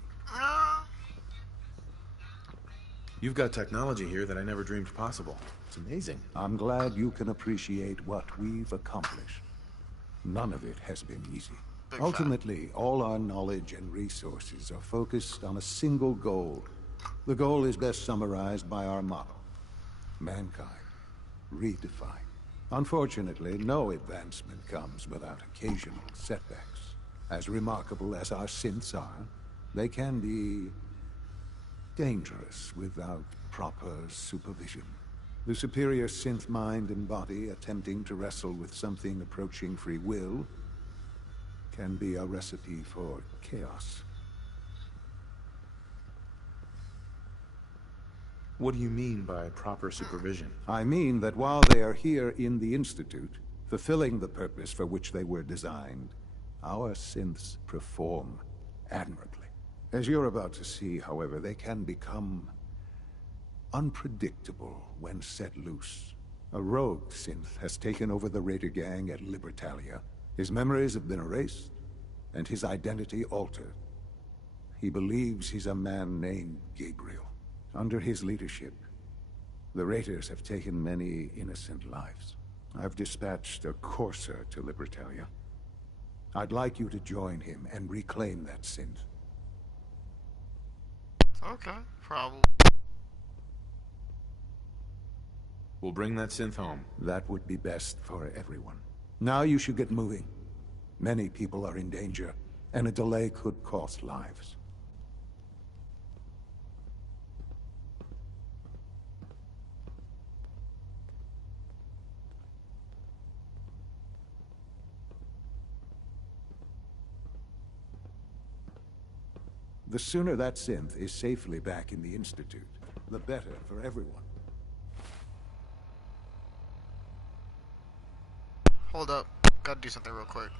You've got technology here that I never dreamed possible. It's amazing. I'm glad you can appreciate what we've accomplished. None of it has been easy. Ultimately, all our knowledge and resources are focused on a single goal. The goal is best summarized by our motto: mankind, redefined. Unfortunately, no advancement comes without occasional setbacks. As remarkable as our synths are, they can be dangerous without proper supervision. The superior synth mind and body attempting to wrestle with something approaching free will can be a recipe for chaos. What do you mean by proper supervision? I mean that while they are here in the Institute, fulfilling the purpose for which they were designed, our synths perform admirably. As you're about to see, however, they can become unpredictable when set loose. A rogue synth has taken over the Raider gang at Libertalia. His memories have been erased, and his identity altered. He believes he's a man named Gabriel. Under his leadership, the Raiders have taken many innocent lives. I've dispatched a courser to Libertalia. I'd like you to join him and reclaim that synth. Okay, probably. We'll bring that synth home. That would be best for everyone. Now you should get moving. Many people are in danger, and a delay could cost lives. The sooner that synth is safely back in the Institute, the better for everyone. Hold up. Gotta do something real quick.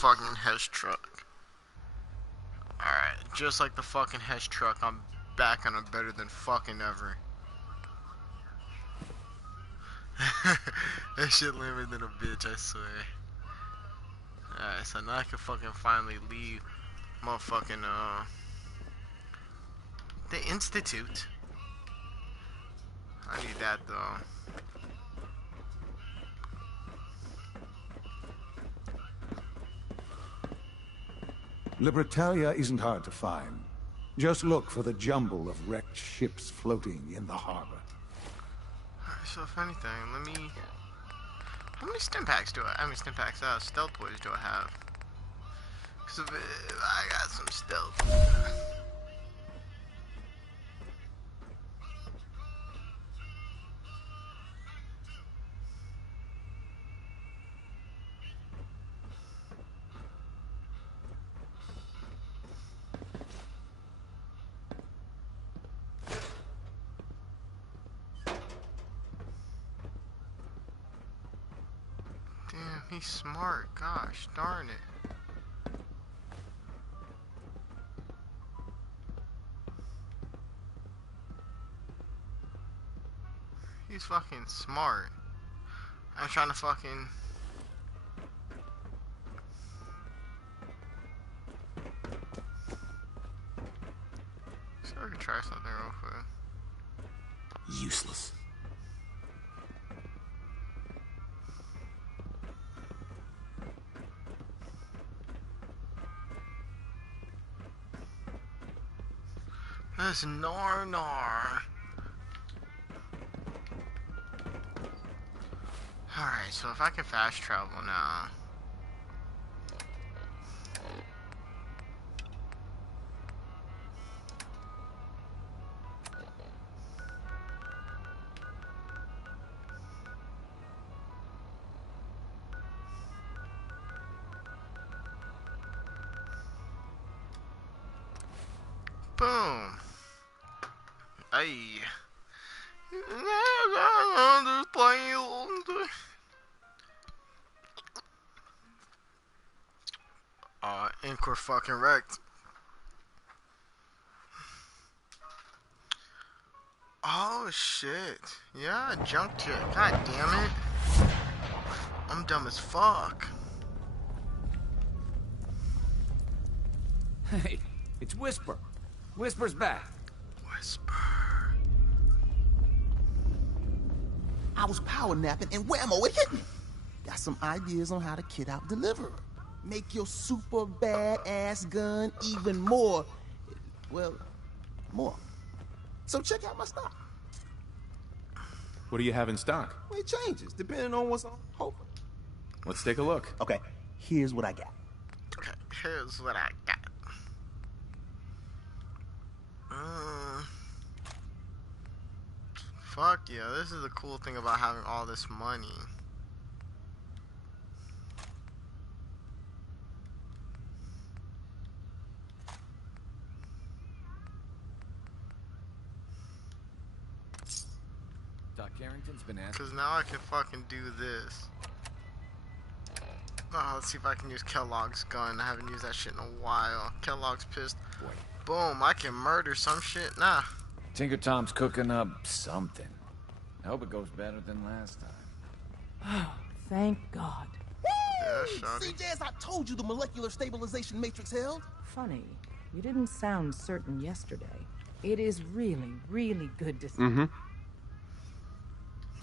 fucking Hesh truck. Alright, just like the fucking Hesh truck, I'm back on it better than fucking ever. That shit limber than a bitch, I swear. Alright, so now I can fucking finally leave motherfucking, the Institute. I need that though. Libertalia isn't hard to find. Just look for the jumble of wrecked ships floating in the harbor. Alright, so if anything, let me... How many stim packs do I... stealth toys do I have? Because I got some stealth. Damn, he's smart. Gosh, darn it. He's fucking smart. I'm trying to fucking... So I can try something real quick. Useless. That's Nar. Alright, so if I can fast travel now. Boom. Hey. Just playing. Anchor fucking wrecked. Oh shit. Yeah, I jumped it. God damn it. I'm dumb as fuck. Hey, it's Whisper. Whisper's back. Whisper. I was power napping and whammo, it hit me. Got some ideas on how to kit out Deliverer. Make your super badass gun even more, well, more. So check out my stock. What do you have in stock? Well, it changes depending on what's on offer. Let's take a look. Okay, here's what I got. Okay, here's what I got. Fuck yeah, this is the cool thing about having all this money. Doc Carrington's been asking. Cause now I can fucking do this. Oh, let's see if I can use Kellogg's gun. I haven't used that shit in a while. Kellogg's pissed. Boy. Boom, I can murder some shit. Nah. Tinker Tom's cooking up something. I hope it goes better than last time. Oh, thank God. Yeah, shawty. See, Jazz, I told you the molecular stabilization matrix held. Funny, you didn't sound certain yesterday. It is really, really good to see. Mm-hmm.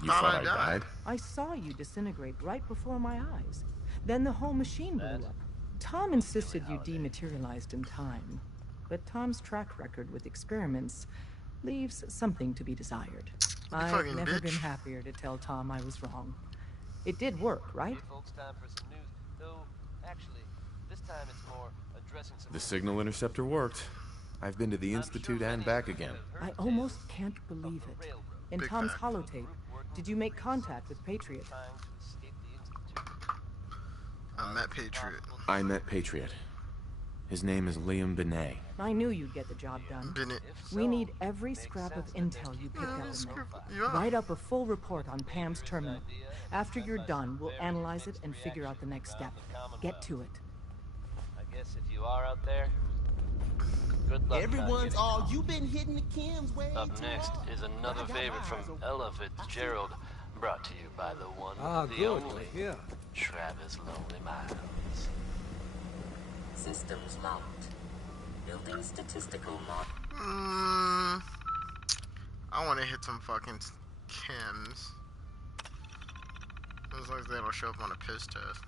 You thought I died? I saw you disintegrate right before my eyes. Then the whole machine blew up. Tom insisted you dematerialized in time. But Tom's track record with experiments leaves something to be desired. I've never been happier to tell Tom I was wrong. It did work, right? The signal interceptor worked. I've been to the Institute and back again. I almost can't believe it. In Tom's holotape, did you make contact with Patriot? I met Patriot. I met Patriot. His name is Liam Benet. I knew you'd get the job done. We need every scrap of intel you picked up in there. Write up a full report on Pam's terminal. After you're done, we'll analyze it and figure out the next step. Get to it. guess if you are out there, good luck. Everyone's all, you've been hitting the chems way Up too next hard. is another favorite from Ella Fitzgerald, brought to you by the one, the good. only, Travis Lonely Miles. Systems locked. Building statistical model. I want to hit some fucking chems. As long as they don't show up on a piss test.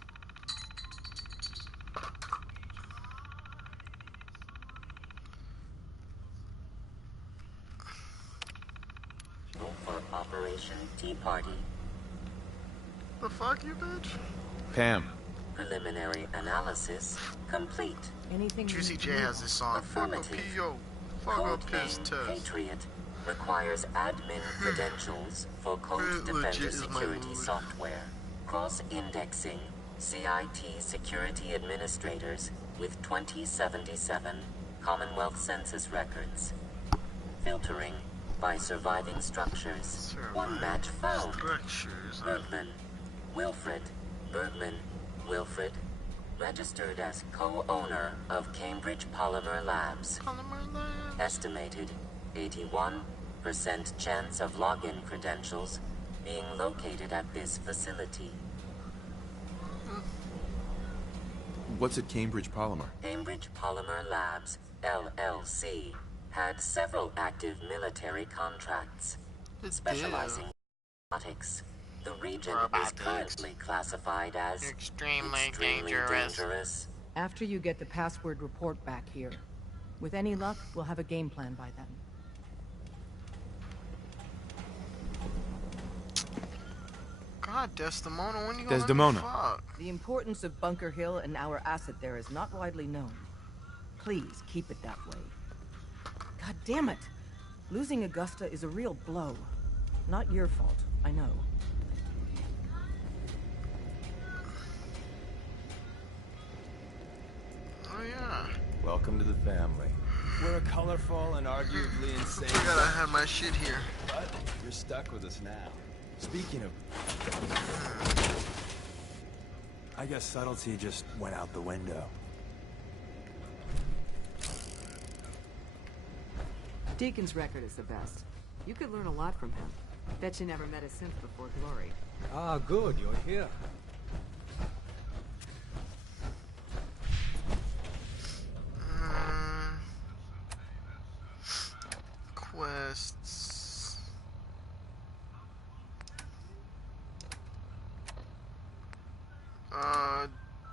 For Operation Tea Party. The fuck, you bitch? Pam. Preliminary analysis complete. Anything Juicy J has this song. Fuck a PO. Fuck a piss test. Patriot requires admin credentials for Code Defender security software. Cross-indexing CIT security administrators with 2077 Commonwealth Census records. Filtering by surviving structures. One match found. Bergman. Wilfred. Bergman. Wilfred. Registered as co-owner of Cambridge Polymer Labs. Estimated 81% chance of login credentials being located at this facility. What's at Cambridge Polymer? Cambridge Polymer Labs, LLC, had several active military contracts, specializing in robotics. The region is currently classified as extremely dangerous. After you get the password report back here. With any luck, we'll have a game plan by then. God, Desdemona, when you gonna Desdemona. fuck? The importance of Bunker Hill and our asset there is not widely known. Please keep it that way. God damn it! Losing Augusta is a real blow. Not your fault, I know. Oh yeah. Welcome to the family. We're a colorful and arguably insane. I gotta have my shit here. But you're stuck with us now. Speaking of... I guess subtlety just went out the window. Deacon's record is the best. You could learn a lot from him. Bet you never met a synth before Glory. Ah, good, you're here. Quests.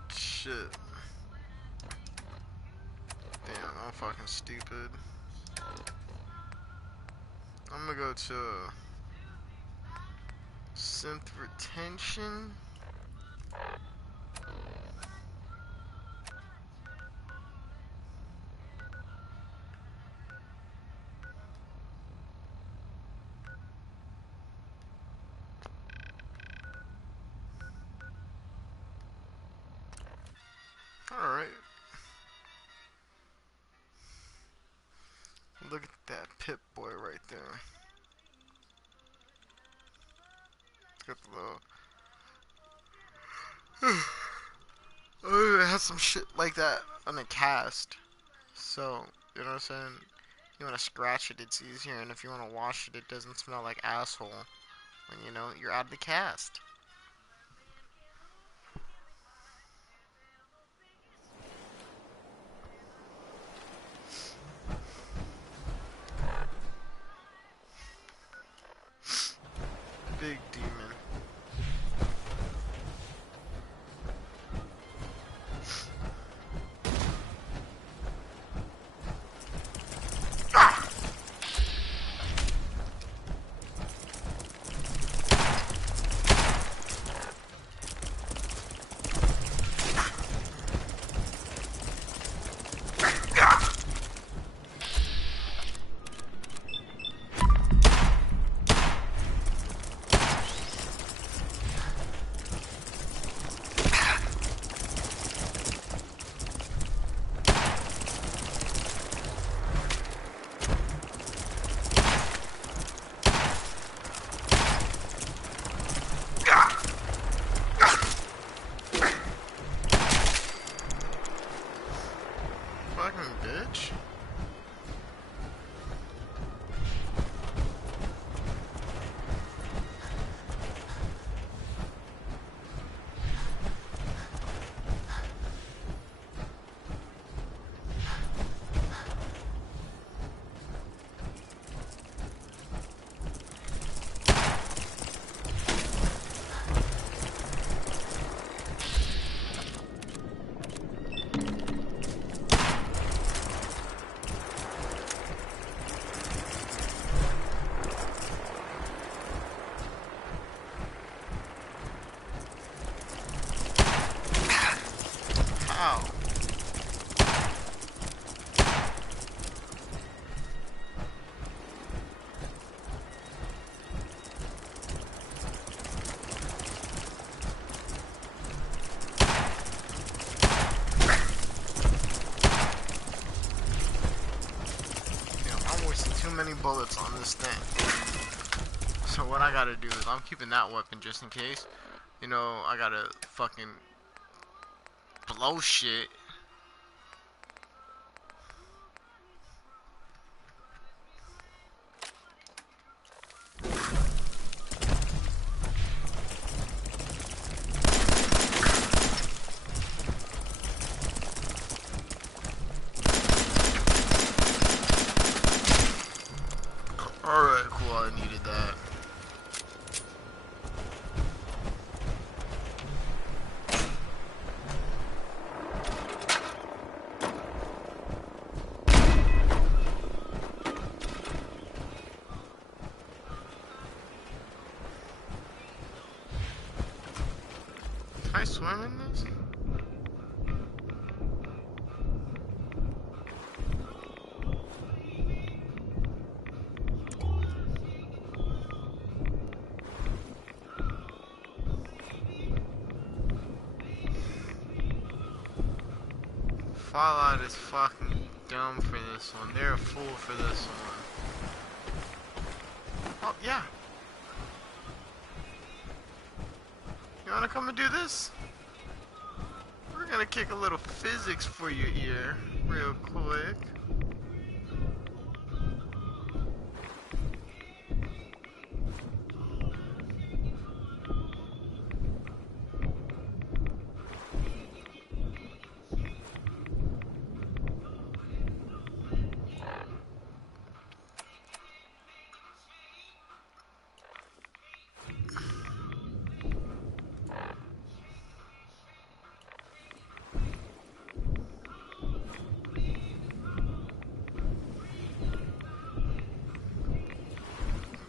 Shit. Damn, I'm fucking stupid. I'm gonna go to synth retention. Alright. Look at that Pip Boy right there. Got the little... Oh, it has some shit like that on the cast. So, you know what I'm saying? You want to scratch it, it's easier. And if you want to wash it, it doesn't smell like asshole. When, you know, you're out of the cast. Big demon. too many bullets on this thing. So what I gotta do is I'm keeping that weapon just in case. You know, I gotta fucking blow shit. Alright, cool, I needed that. Can I swim in this? Fallout is fucking dumb for this one. They're a fool for this one. Oh, yeah. You wanna come and do this? We're gonna kick a little physics for your ear real quick.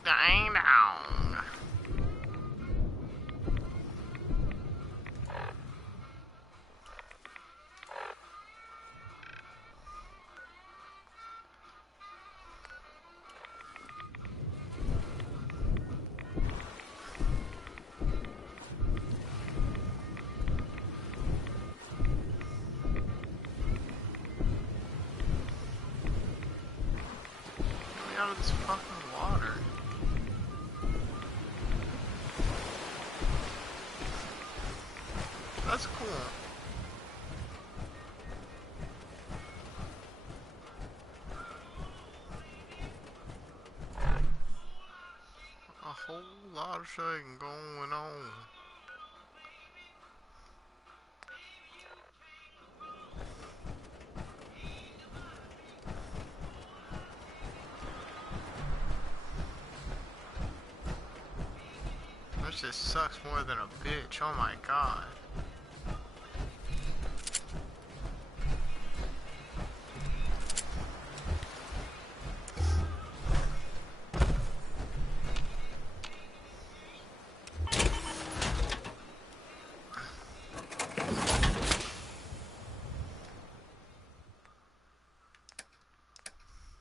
Dang dong. Get me out of this fucking water. That's cool. A whole lot of shaking going on. That shit sucks more than a bitch. Oh my god.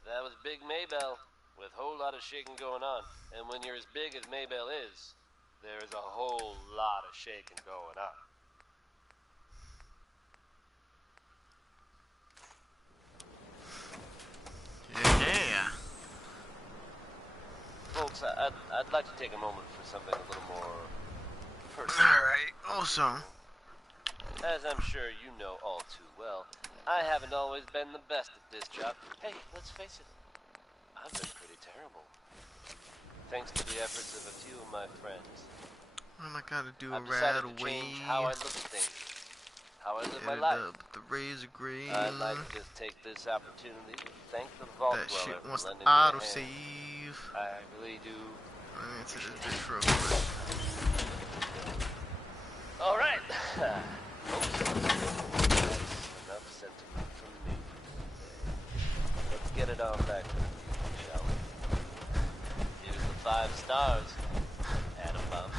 That was Big Maybell, with a whole lot of shaking going on. And when you're as big as Maybell is, there is a whole lot of shaking going on. Yeah. Folks, I'd like to take a moment for something a little more personal. Alright, also. As I'm sure you know all too well, I haven't always been the best at this job. Hey, let's face it, I've been pretty terrible. Thanks to the efforts of a few of my friends. I gotta do a I've decided rad to away. change how I look at things, how I live my life. The razor green. I'd like to just take this opportunity to thank the Vault That Dweller shit for wants to lending me a auto hand. save. I really do. Let me answer this real quick. All right. Folks, that's enough sentiment from me for today. Let's get it on back to the music, shall we? Here's the 5 stars. Atom bomb.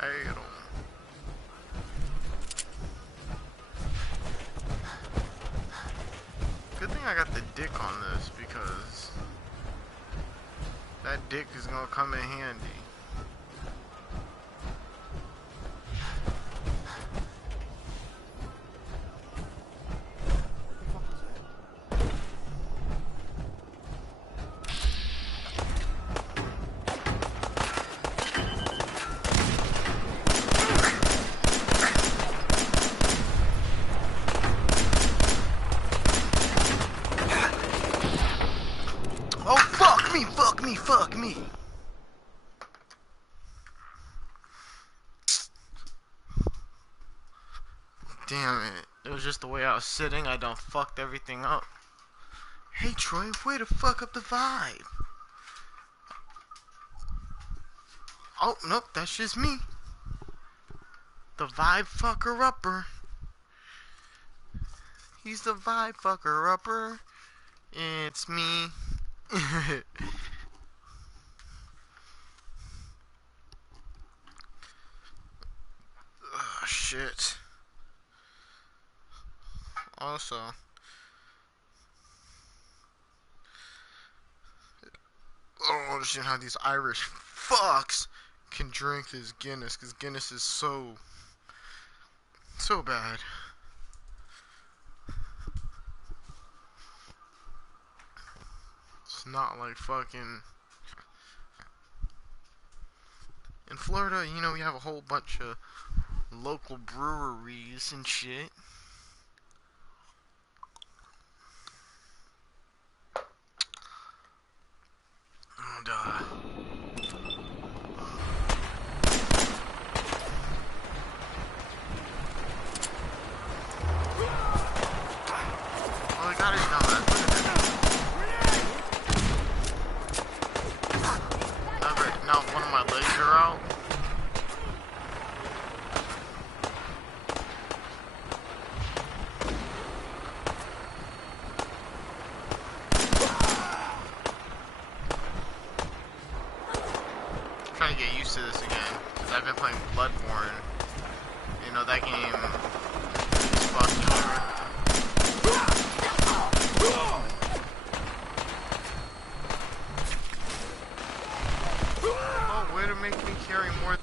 Atom. Good thing I got the dick on this because that dick is gonna come in handy. me, fuck me. Damn it. It was just the way I was sitting. I done fucked everything up. Hey, Troy, way to fuck up the vibe. Oh, nope, that's just me. The vibe fucker upper. He's the vibe fucker upper. It's me. Oh, shit. Also, I don't understand how these Irish fucks can drink this Guinness, because Guinness is so bad. It's not like fucking... In Florida, you know, we have a whole bunch of local breweries and shit. And, well, the guy is not that. Now one of my legs are out. I'm trying to get used to this again, because I've been playing Bloodborne. You know, that game is fucking over. Oh, way to make me carry more.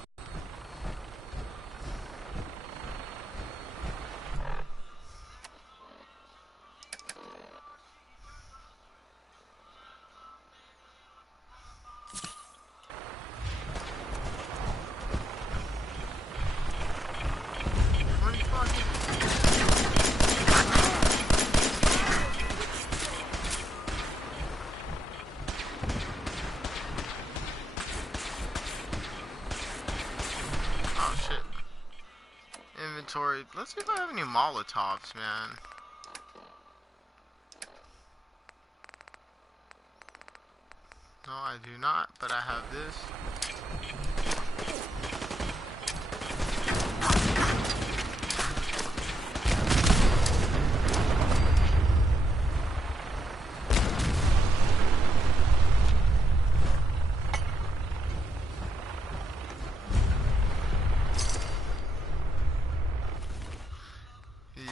Oh shit. Inventory. Let's see if I have any Molotovs, man. No, I do not, but I have this.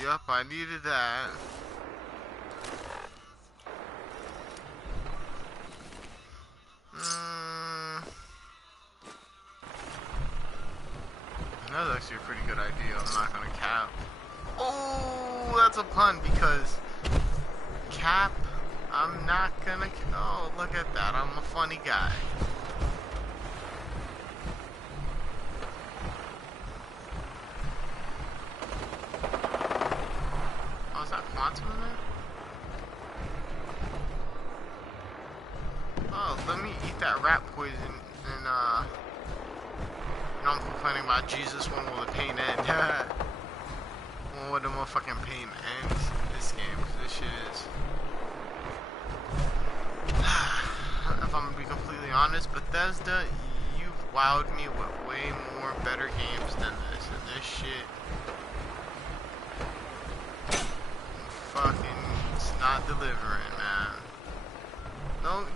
Yup, I needed that. That's actually a pretty good idea. I'm not gonna cap. Oh, that's a pun because cap. I'm not gonna. Oh, look at that. I'm a funny guy. Oh, is that quantum in there? Oh, let me eat that rat poison and you know I'm complaining about Jesus when will the pain end? When will the motherfucking pain end? This game, cause this shit is. If I'm gonna be completely honest, Bethesda, you've wowed me with way more better games than this, and this shit fucking it's not delivering, man.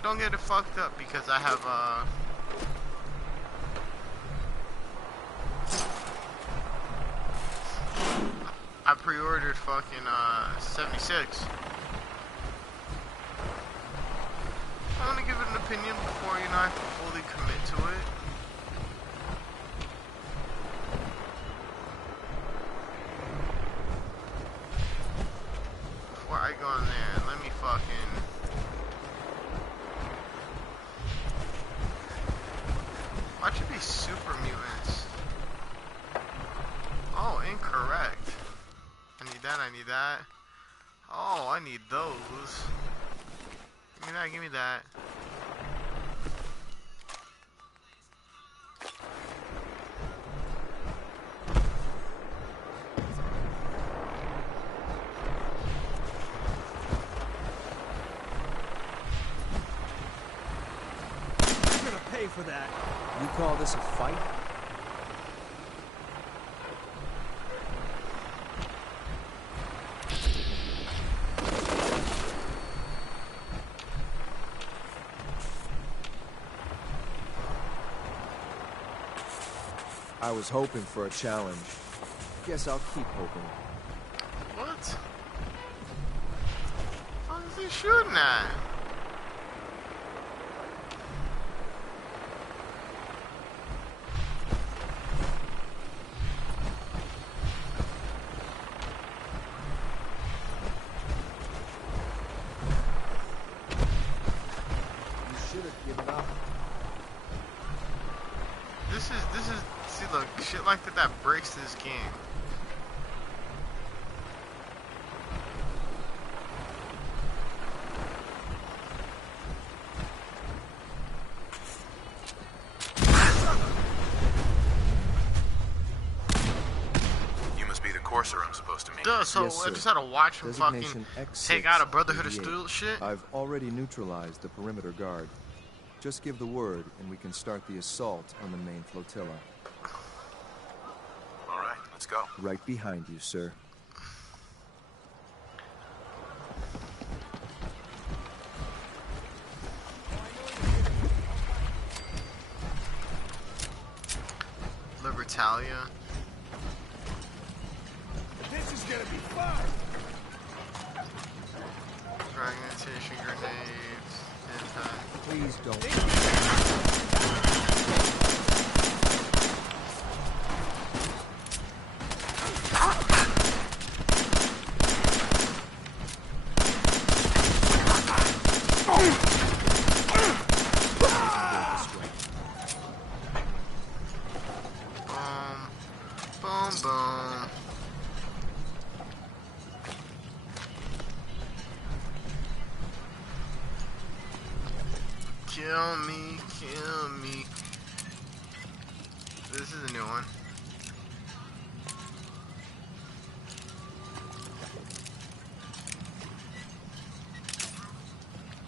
Don't get it fucked up because I have I pre-ordered fucking 76. I want to give it an opinion before, you know, I fully commit to it. Before I go in there, let me fucking... Watch it be super mutants. Oh, incorrect. I need that, I need that. Oh, I need those. Give me that, give me that. for that. You call this a fight? I was hoping for a challenge. Guess I'll keep hoping. What? What is he shooting at? You should have given up. This is, see, look, shit like that breaks this game. You must be the courser I'm supposed to meet. Duh, so Yes, I sir. just had to watch him fucking Designation X6 take out a Brotherhood of 88. Steel shit. I've already neutralized the perimeter guard. Just give the word, and we can start the assault on the main flotilla. All right, let's go. Right behind you, sir. Libertalia. This is gonna be fun! Fragmentation grenades. Impact. Please don't. Boom, boom. Kill me, kill me. This is a new one.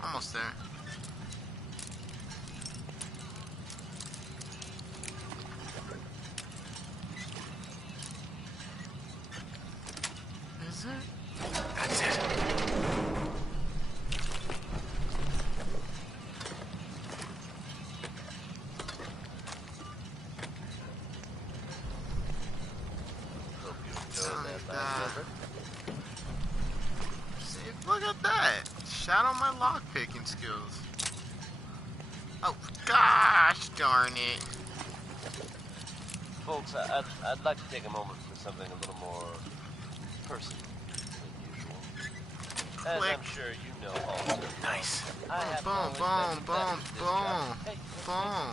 Almost there. Is it? That's it. Hope you enjoyed that last effort. See, look at that. Shout out my lockpicking skills. Oh, gosh darn it. Folks, I'd like to take a moment for something a little more personal than usual. As Click. I'm sure you know also. Nice. I have Boom, always boom, been boom, invested in this boom, job. Hey, boom.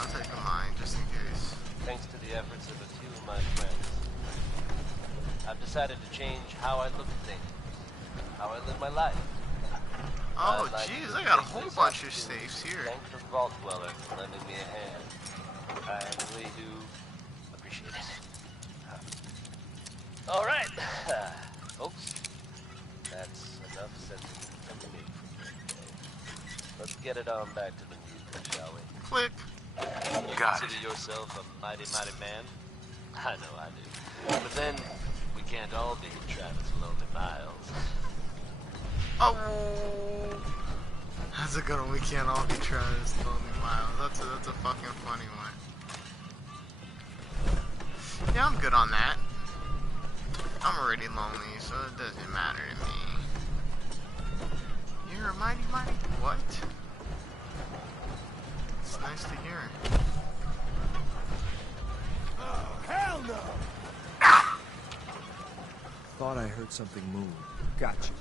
I'll take a mine just in case. thanks to the efforts of a few of my friends, I've decided to change how I look at things, how I live my life. Oh, I'd like jeez, to I got a take whole this bunch of opportunity safes to here. Thank the Vault Dweller for lending me a hand. I really do appreciate it. All right, folks, that's enough sentiment from me for today. Let's get it on back to the music, shall we? Click. You Got consider yourself a mighty, mighty man? I know I do. But then, we can't all be Travis Lonely Miles. Oh, that's a good one. We can't all be Travis Lonely Miles. That's a fucking funny one. Yeah, I'm good on that. I'm already lonely, so it doesn't matter to me. You're a mighty, mighty what? It's nice to hear. Oh, hell no! Thought I heard something move. Got you.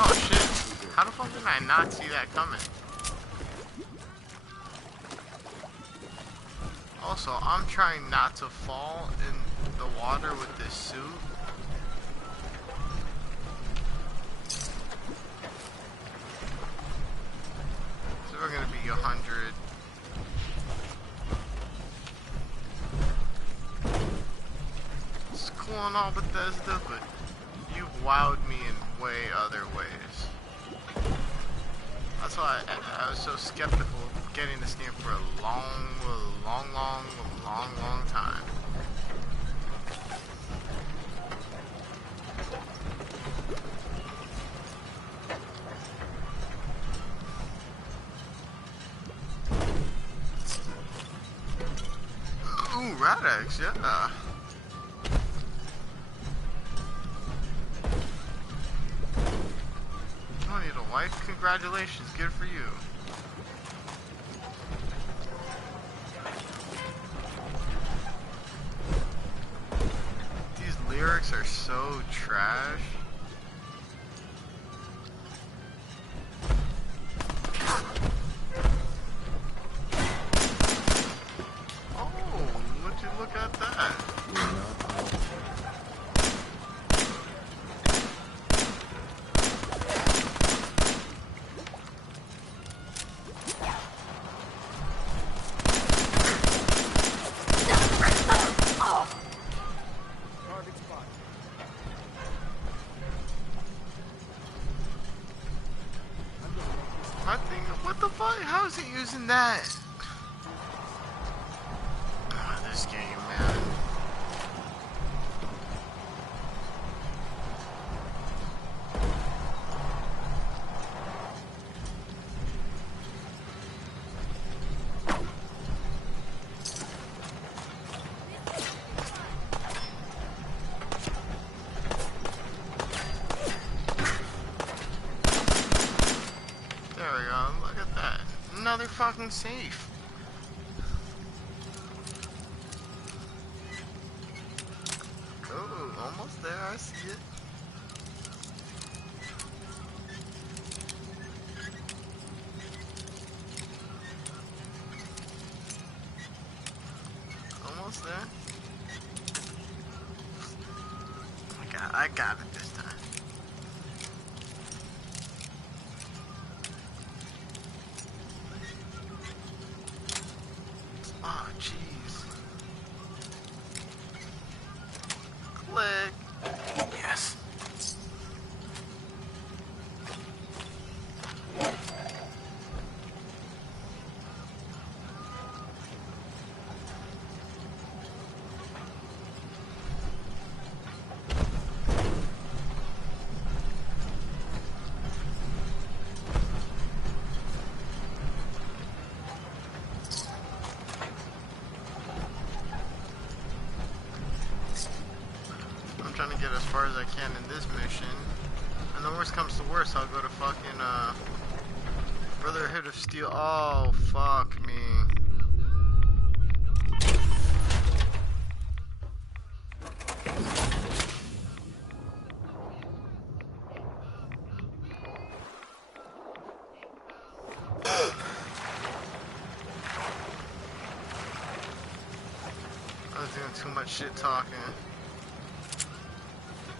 Oh shit! How the fuck did I not see that coming? Also, I'm trying not to fall in the water with this suit. So we're gonna be 100. Squad. and all Bethesda, but you've wowed me in way other ways. That's why I was so skeptical of getting this game for a long time. Ooh, Radex, yeah. I need a wife? Congratulations, good for you. These lyrics are so trash. Oh, would you look at that? I think, what the fuck? How is he using that? Oh, this game, man. There we go, look at that. Another fucking safe. Oh, almost there, I see it. Almost there. I got it this time. Oh, jeez. Click. Yes. I'm trying to get as far as I can in this mission. And the worst comes to worst, I'll go to fucking, Brotherhood of Steel. Oh, fuck me. I was doing too much shit talking.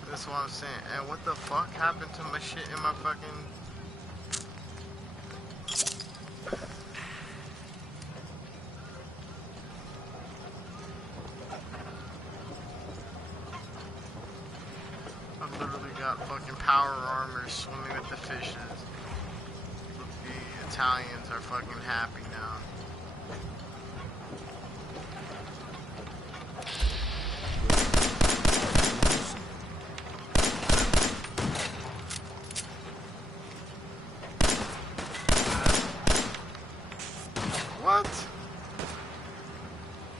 That's what I'm saying. And what the fuck happened to my shit in my fucking... I've literally got fucking power armor swimming with the fishes. The Italians are fucking happy now. What?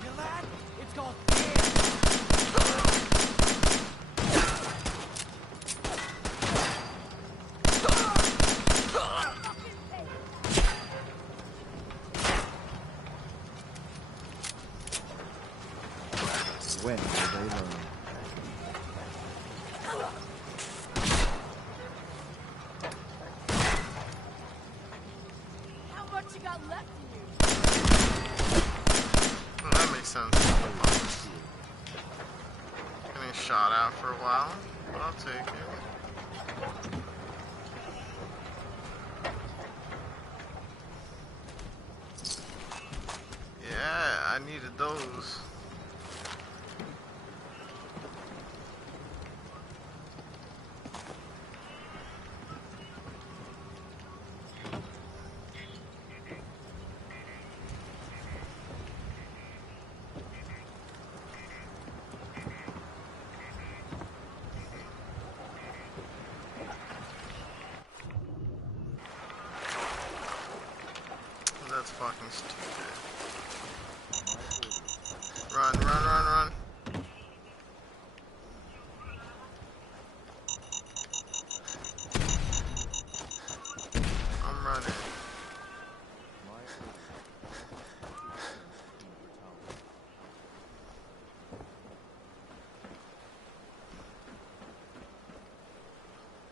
You lad? It's called When will they learn? How much you got left in you? Well, that makes sense. Getting shot at for a while, but I'll take it. Yeah, I needed those. That's fucking stupid. Run, run, run, run. I'm running.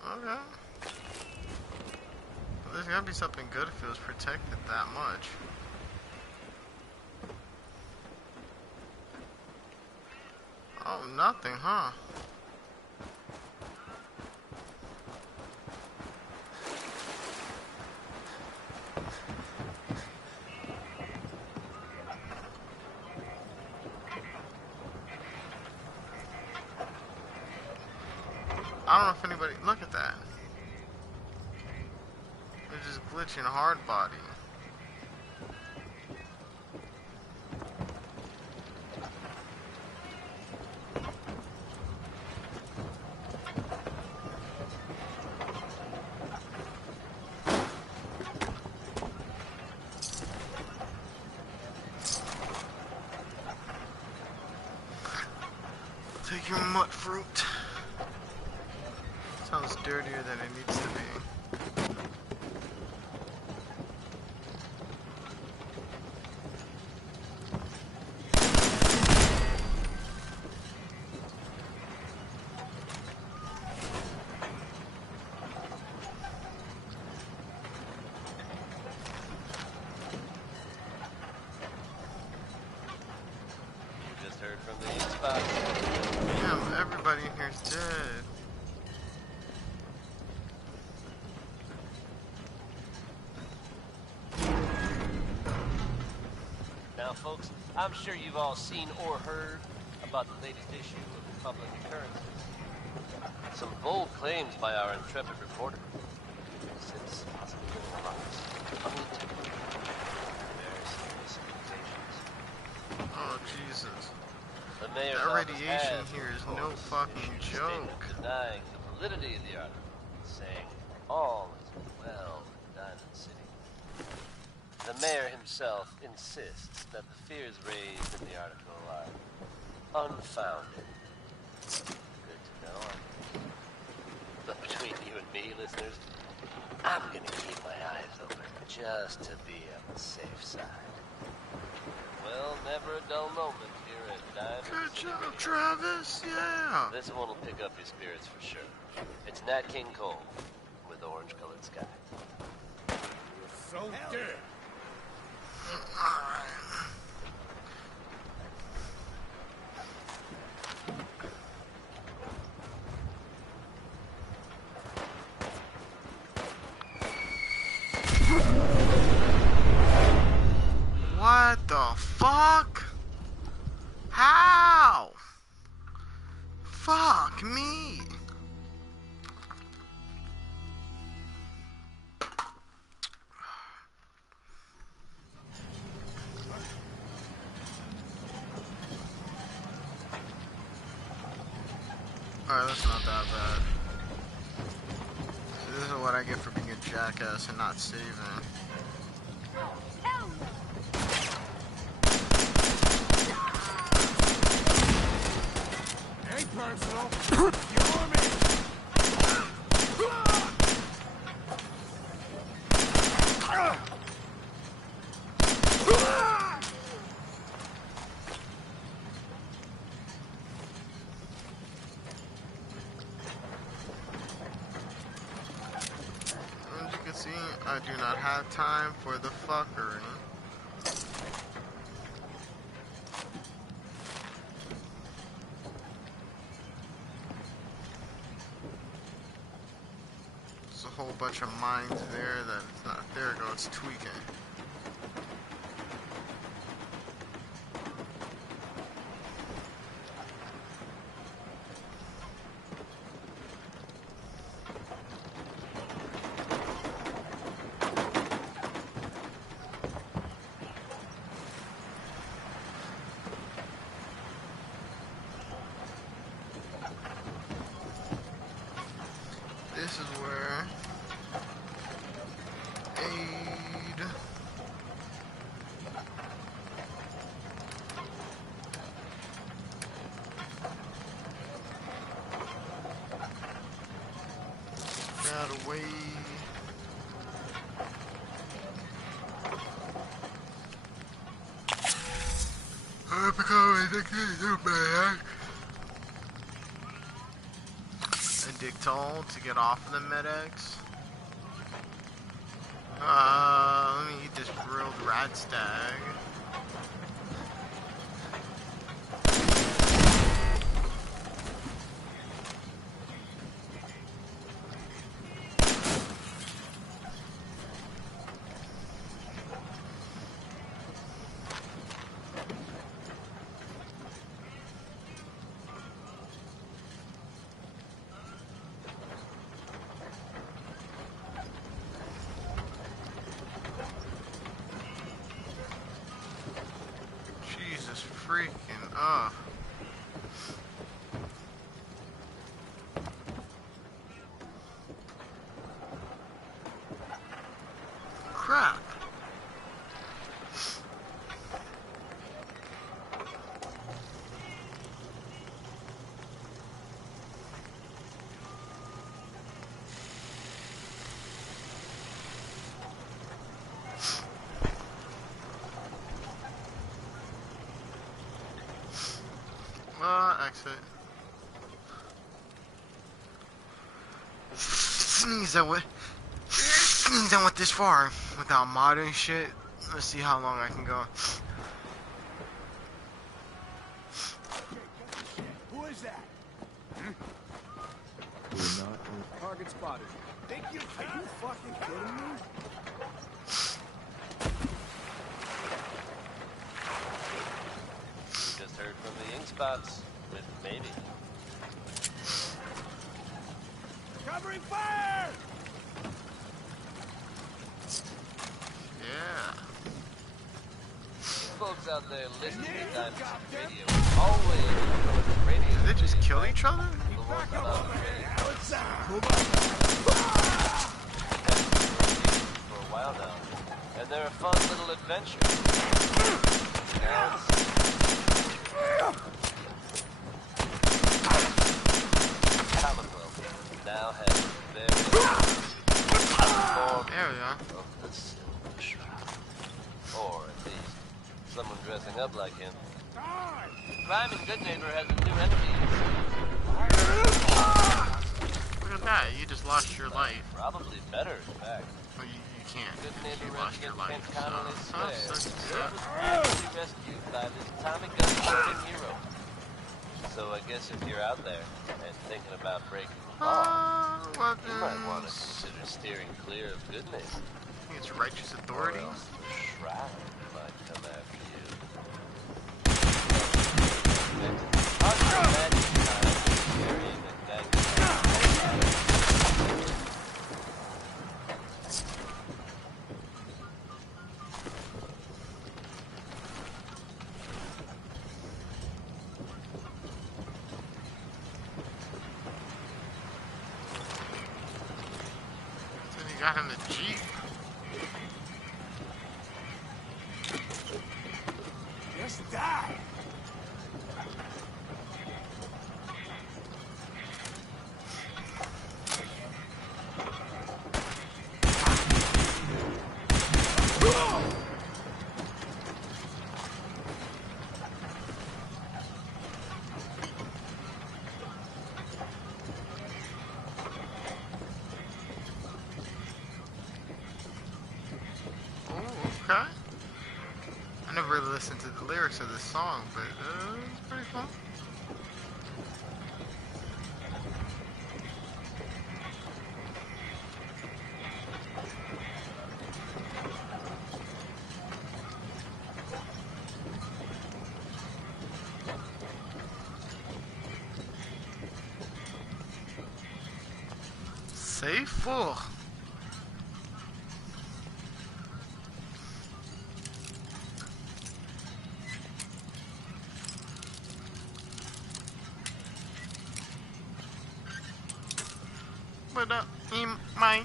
Okay. Well, there's gotta be something good if it was protected that much. Oh, nothing, huh? I don't know if anybody... Look at that. They're just glitching hard body. Take your mutt fruit. Sounds dirtier than it needs to be. You just heard from the spot. Damn, everybody in here is dead. Now, folks, I'm sure you've all seen or heard about the latest issue of Public Occurrences. Some bold claims by our intrepid reporter. Since possibly living rocks, unintentional, very serious accusations. Oh, Jesus. The mayor's That office radiation has, here is of no course, fucking issued a joke. statement denying the validity of the article, saying all is well in Diamond City. The mayor himself insists that the fears raised in the article are unfounded. Good to know. But between you and me, listeners, I'm gonna keep my eyes open just to be on the safe side. Well, never a dull moment here at Diamond City. Good job, Travis. Yeah. This one will pick up your spirits for sure. It's Nat King Cole with Orange-Colored Sky. You're so dead. Alright. What the fuck? How? Fuck me. Alright, that's not that bad. This is what I get for being a jackass and not saving. Hey, personal. You're me. As you can see, I do not have time for the fuckery. There's a whole bunch of mines there that it's not. There it goes, it's tweaking. This is where aid Dictol to get off of the medics. Let me eat this grilled rat stag. Freaking crap. Exit. Sneeze, I went this far without modding shit. Let's see how long I can go. Who is that? We're not. Target spotted. Are you fucking kidding me? We just heard from the ink spots with maybe. Covering fire! Yeah. Folks out there listening to Diamond's radio always enjoy the radio. Did they just kill each other? The ones on the radio. For a while now. And they're a fun little adventure. Now now has very form there we are. of the Silver Shroud. Or at least someone dressing up like him. Crime and Good Neighbor has a new enemy. Look at that, you just lost your life. Probably better, in fact. Well, you can't. Good Neighbor You lost your resident life. Kent Connolly swears So, he was previously rescued by this Tommy gun-toting hero. So I guess if you're out there and thinking about breaking the law, you might want to consider steering clear of Good Neighbor. I think it's righteous authority. Or else the Shroud might come after you. Hard to imagine carrying a gang. Got him the Jeep. Just die. Okay. I never really listened to the lyrics of this song, but it's pretty fun. Safe full. But in my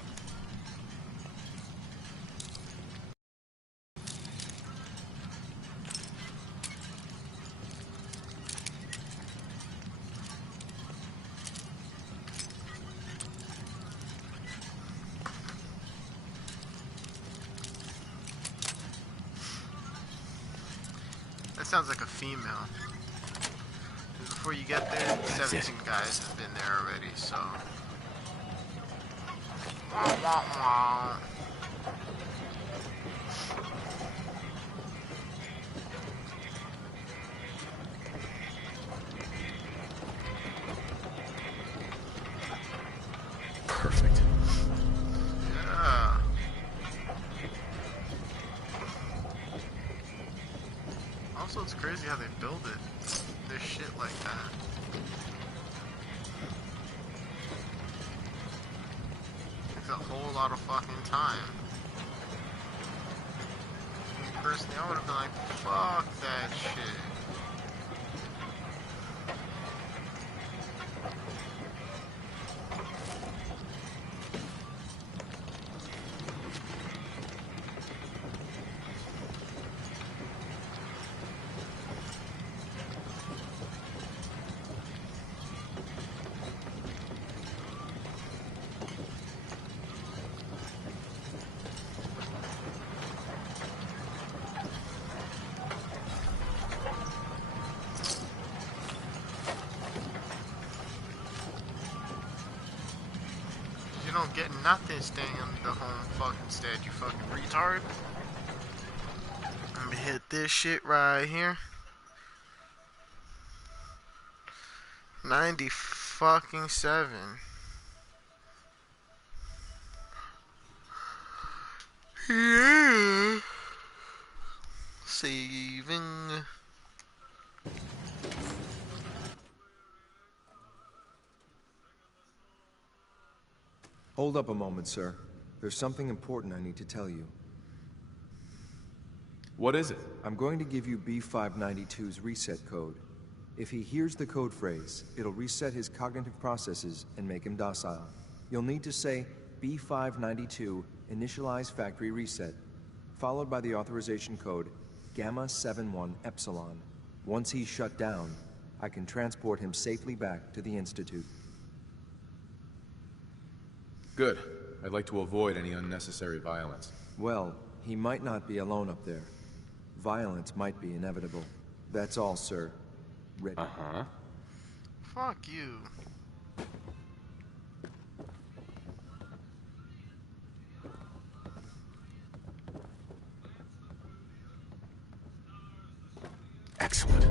that sounds like a female. before you get there, 17 guys have been there already, so. Wah, wah, wah. Perfect. Yeah. Also, it's crazy how they build it. There's shit like that. Takes a whole lot of fucking time. Personally, I would have been like, fuck that shit. You don't get nothing staying on the home fucking stead, you fucking retard. I'm gonna hit this shit right here. 90 fucking 7. Yeah. Saving. Hold up a moment, sir. There's something important I need to tell you. What is it? I'm going to give you B592's reset code. If he hears the code phrase, it'll reset his cognitive processes and make him docile. You'll need to say B592 initialize factory reset, followed by the authorization code Gamma 71 Epsilon. Once he's shut down, I can transport him safely back to the Institute. Good. I'd like to avoid any unnecessary violence. Well, he might not be alone up there. Violence might be inevitable. That's all, sir. Ready. Uh-huh. Fuck you. Excellent.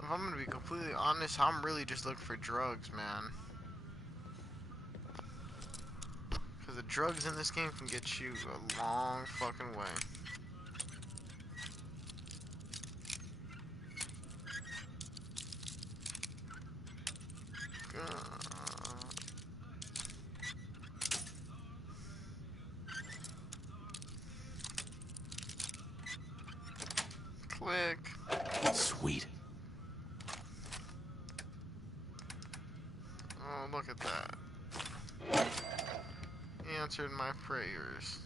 If I'm gonna be completely honest, I'm really just looking for drugs, man. Because the drugs in this game can get you a long fucking way. Click. Sweet. Oh, look at that. He answered my prayers.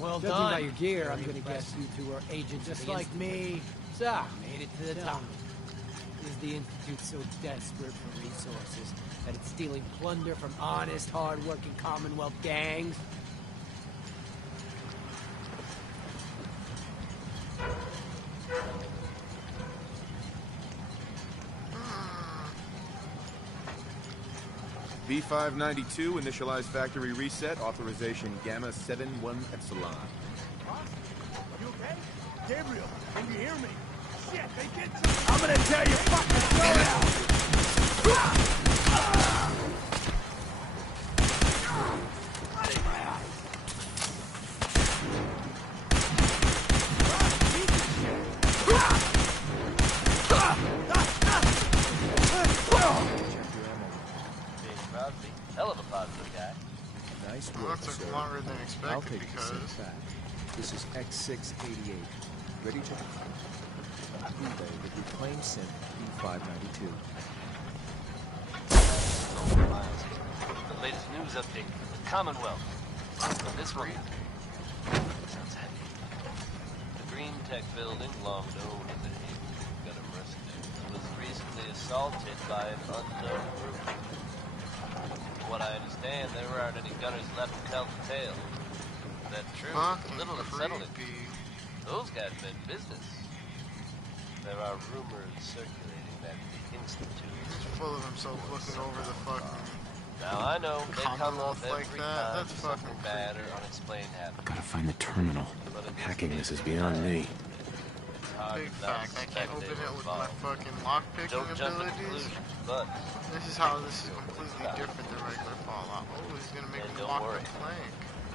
Well Judging done. by your gear, I'm gonna guess you two are agents Just of the like Institute. me. So, made it to the Tell top. me, is the Institute so desperate for resources that it's stealing plunder from honest, hard-working Commonwealth gangs? B592 initialize factory reset authorization Gamma 71 Epsilon. You okay? Gabriel, can you hear me? Shit, they did something! I'm gonna tear your fucking throat out! Crosby, hell of a positive guy. Nice Well, work, that took sir. longer than I'll expected take because... the set back. This is X688. Ready to eBay with reclaimed synth B592. Miles, the latest news update from the Commonwealth. This one sounds heavy. The Green Tech building, long known as the got arrested, was recently assaulted by an unknown group. From what I understand, there aren't any gunners left to tell the tale. Is that true? It's a little unsettling. Those guys meant business. There are rumors circulating that the Institute He's full of himself looking over the fucking... Now I know they come up like every that. time That's fucking something bad or unexplained happens. Gotta find the terminal. Hacking this is beyond me. Big fact, I can't open it with my fucking lockpicking abilities. This is how this is completely different than regular Fallout. Oh, he's gonna make me lock the plank.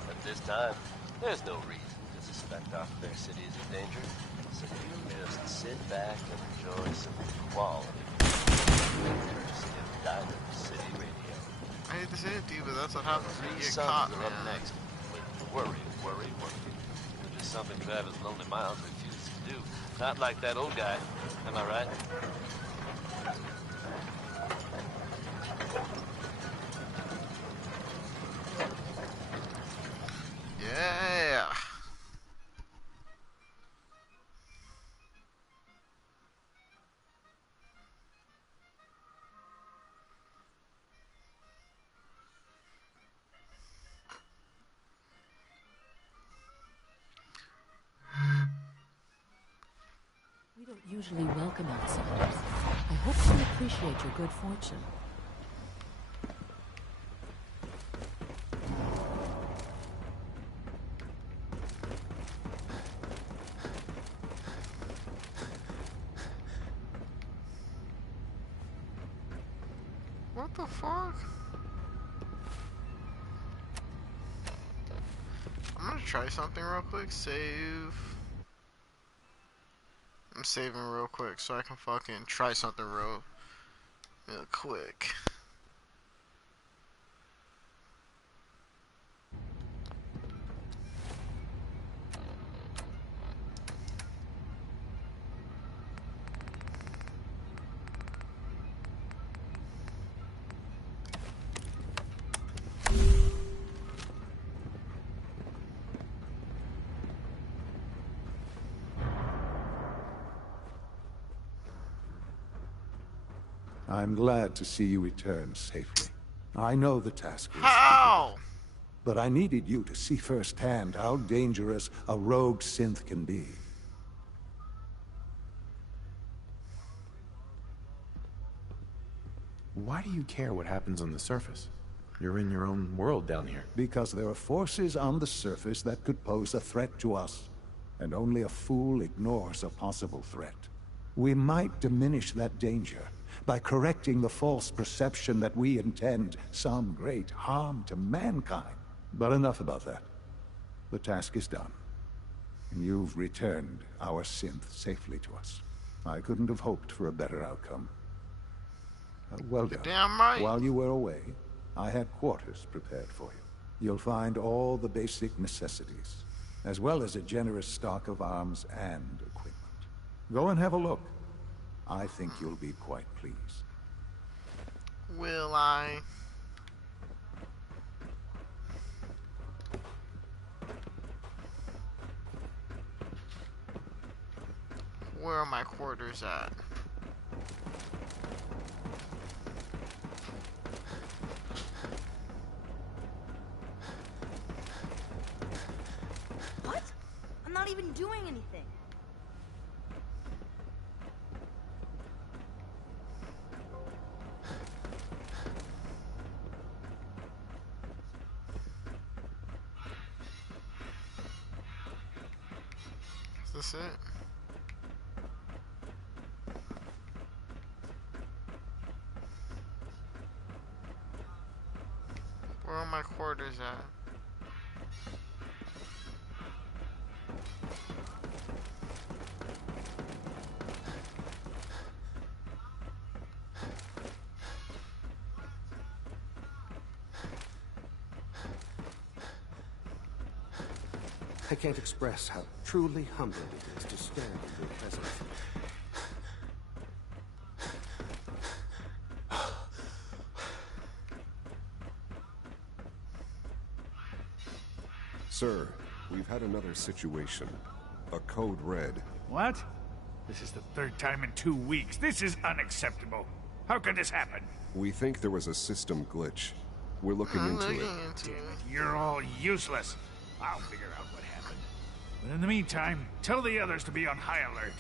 At this time, there's no reason to suspect our fair city is in danger. So you just sit back and enjoy some quality. Courtesy of Diamond City Radio. I hate to say it to you, but that's what happens when you get Sons caught, are man. up next with worry. Which is something Travis Lonely Miles refuses to do. Not like that old guy. Am I right? Yeah. We don't usually welcome outsiders. I hope you appreciate your good fortune. What the fuck? I'm gonna try something real quick. Save. I'm saving real quick so I can fucking try something real quick. I'm glad to see you return safely. I know the task was How? but I needed you to see firsthand how dangerous a rogue synth can be. Why do you care what happens on the surface? You're in your own world down here. Because there are forces on the surface that could pose a threat to us, and only a fool ignores a possible threat. We might diminish that danger by correcting the false perception that we intend some great harm to mankind. But enough about that. The task is done. And you've returned our synth safely to us. I couldn't have hoped for a better outcome. Well done. Damn right. While you were away, I had quarters prepared for you. You'll find all the basic necessities, as well as a generous stock of arms and equipment. Go and have a look. I think you'll be quite pleased. Will I? Where are my quarters at? What? I'm not even doing anything. Is this it? Where are my quarters at? I can't express how truly humbling it is to stand in your presence. Sir, we've had another situation. A code red. What? This is the third time in 2 weeks. This is unacceptable. How could this happen? We think there was a system glitch. We're looking into it. Damn it, you're all useless. I'll figure out what happened. But in the meantime, tell the others to be on high alert.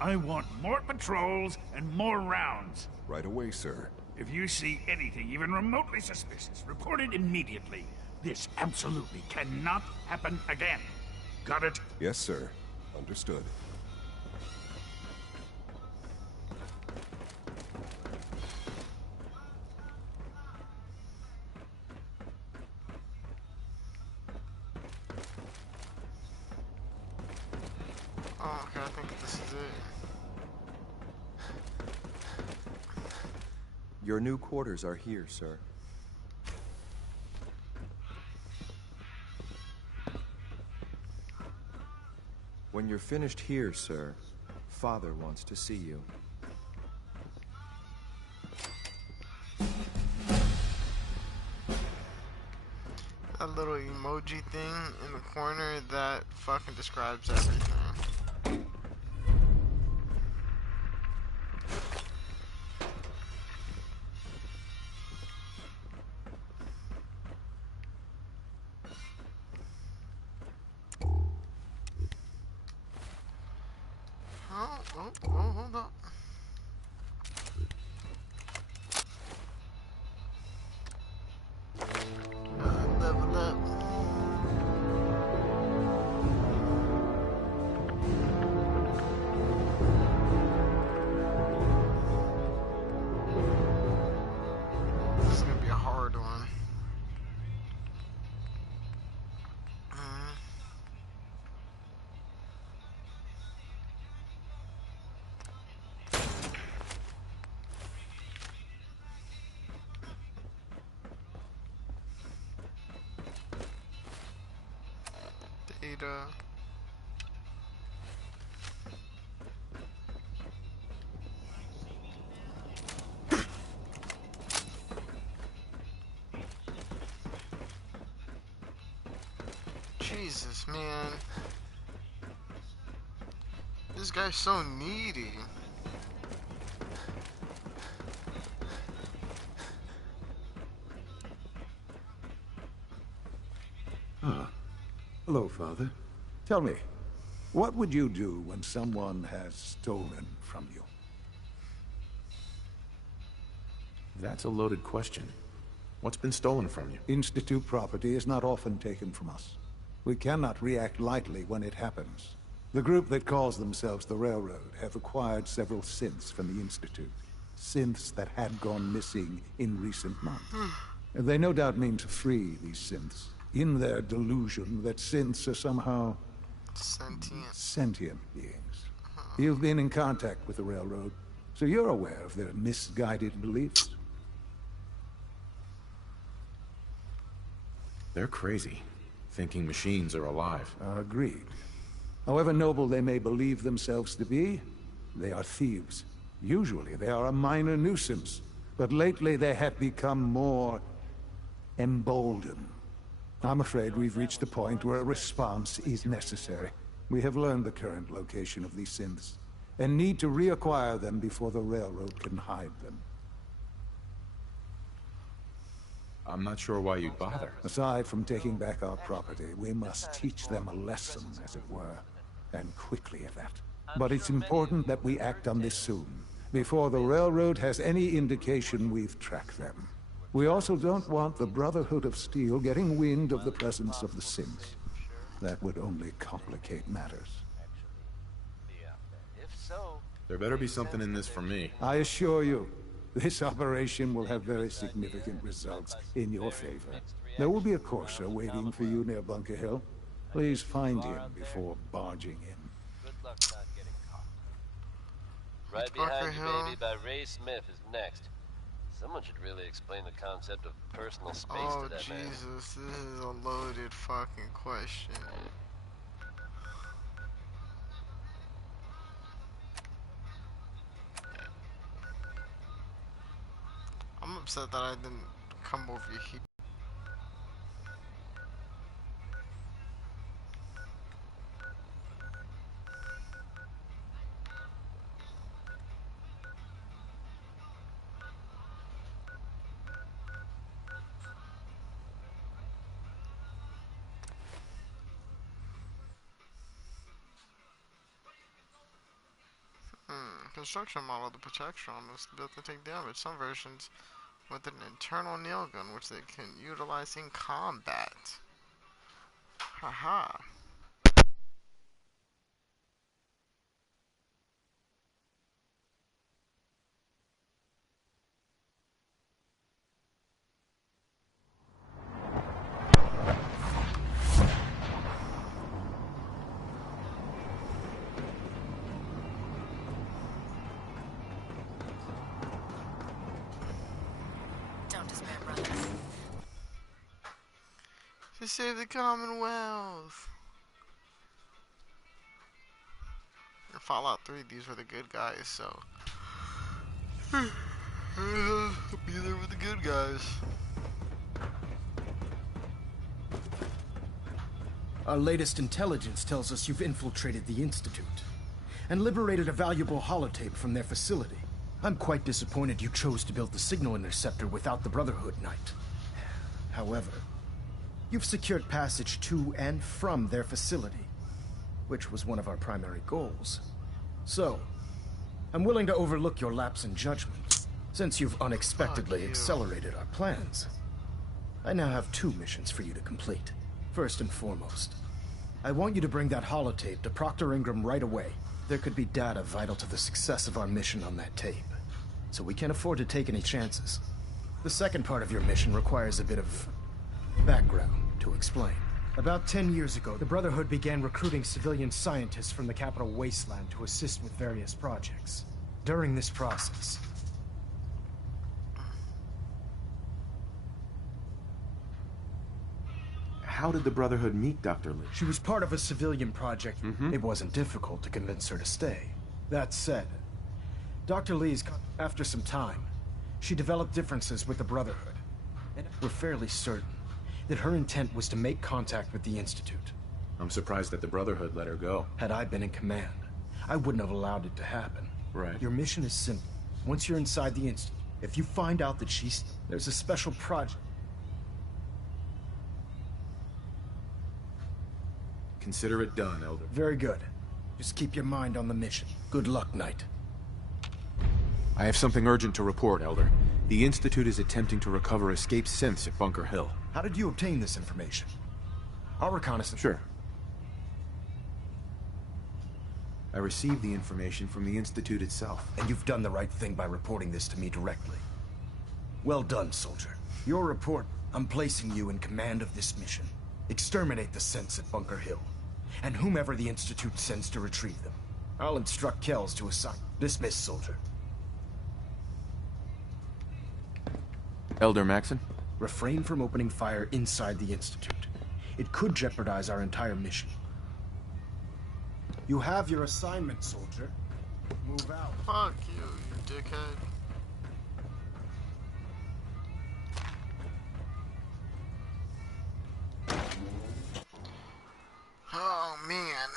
I want more patrols and more rounds. Right away, sir. If you see anything even remotely suspicious, report it immediately. This absolutely cannot happen again. Got it? Yes, sir. Understood. Oh, okay, I think this is it. Your new quarters are here, sir. When you're finished here, sir, Father wants to see you. That little emoji thing in the corner, that fucking describes everything. Oh, hold up. Level up. This is gonna be a hard one. Data. Jesus, man. This guy's so needy. Ah. Hello, Father. Tell me, what would you do when someone has stolen from you? That's a loaded question. What's been stolen from you? Institute property is not often taken from us. We cannot react lightly when it happens. The group that calls themselves the Railroad have acquired several synths from the Institute. Synths that had gone missing in recent months. They no doubt mean to free these synths, in their delusion that synths are somehow sentient beings. You've been in contact with the Railroad, so you're aware of their misguided beliefs. They're crazy, thinking machines are alive. Agreed. However noble they may believe themselves to be, they are thieves. Usually they are a minor nuisance, but lately they have become more emboldened. I'm afraid we've reached the point where a response is necessary. We have learned the current location of these synths, and need to reacquire them before the Railroad can hide them. I'm not sure why you'd bother. Aside from taking back our property, we must teach them a lesson, as it were, and quickly at that. But it's important that we act on this soon, before the Railroad has any indication we've tracked them. We also don't want the Brotherhood of Steel getting wind of the presence of the synths. That would only complicate matters. There better be something in this for me. I assure you, this operation will have very significant results in your favor. There will be a courser waiting for you near Bunker Hill. Please find him before barging in. Good luck not getting caught. Right Behind You, Baby by Ray Smith is next. Someone should really explain the concept of personal space to that man. Oh, Jesus, this is a loaded fucking question. upset that I didn't come over here. Construction model of the protection was built to take damage. Some versions with an internal nail gun, which they can utilize in combat. Haha. To save the Commonwealth. In Fallout 3, these were the good guys, so be there with the good guys. Our latest intelligence tells us you've infiltrated the Institute and liberated a valuable holotape from their facility. I'm quite disappointed you chose to build the signal interceptor without the Brotherhood Knight. However, you've secured passage to and from their facility, which was one of our primary goals. So, I'm willing to overlook your lapse in judgment, since you've unexpectedly accelerated our plans. I now have 2 missions for you to complete. First and foremost, I want you to bring that holotape to Proctor Ingram right away. There could be data vital to the success of our mission on that tape, so we can't afford to take any chances. The second part of your mission requires a bit of background to explain. About 10 years ago, the Brotherhood began recruiting civilian scientists from the capital wasteland to assist with various projects. During this process, how did the Brotherhood meet Dr. Lee? She was part of a civilian project. It wasn't difficult to convince her to stay. That said, Dr. Lee's, after some time, she developed differences with the Brotherhood. And we're fairly certain that her intent was to make contact with the Institute. I'm surprised that the Brotherhood let her go. Had I been in command, I wouldn't have allowed it to happen. Right. Your mission is simple. Once you're inside the Institute, if you find out that there's a special project. Consider it done, Elder. Very good. Just keep your mind on the mission. Good luck, Knight. I have something urgent to report, Elder. The Institute is attempting to recover escaped synths at Bunker Hill. How did you obtain this information? Our reconnaissance... Sure. I received the information from the Institute itself. And you've done the right thing by reporting this to me directly. Well done, soldier. Your report, I'm placing you in command of this mission. Exterminate the synths at Bunker Hill, and whomever the Institute sends to retrieve them. I'll instruct Kells to assign. Dismiss, soldier. Elder Maxon? Refrain from opening fire inside the Institute. It could jeopardize our entire mission. You have your assignment, soldier. Move out. Fuck you, you dickhead. Oh, man.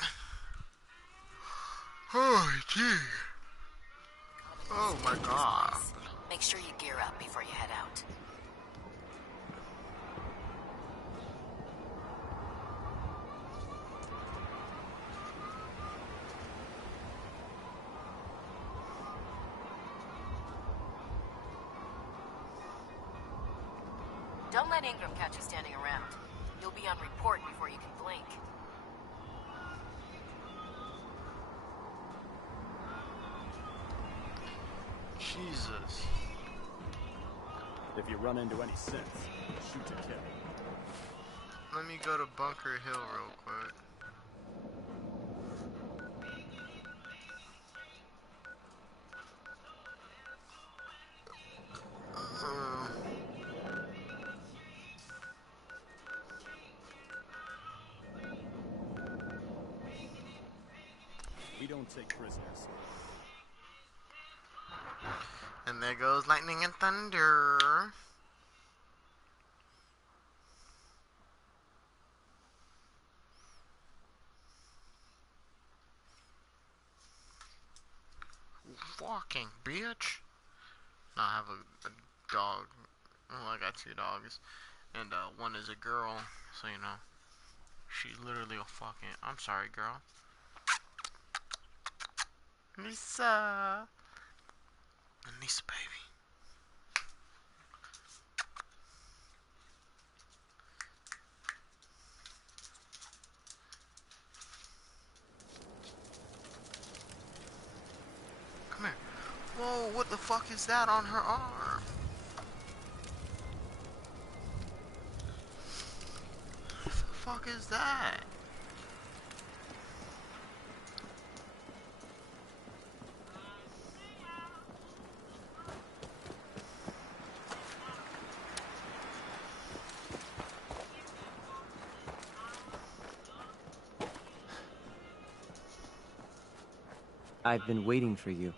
Oh, gee. Oh, my God. Make sure you gear up before you head out. Don't let Ingram catch you standing around. You'll be on report before you can blink. Jesus. If you run into any synths, shoot to kill. Let me go to Bunker Hill real quick. We don't take prisoners. And there goes lightning and thunder. Walking, bitch. No, I have a dog. Well, I got 2 dogs. And one is a girl. So, you know, she's literally a fucking... I'm sorry, girl. Nisa. Nisa, baby. Come here. Whoa, what the fuck is that on her arm? What the fuck is that? I've been waiting for you.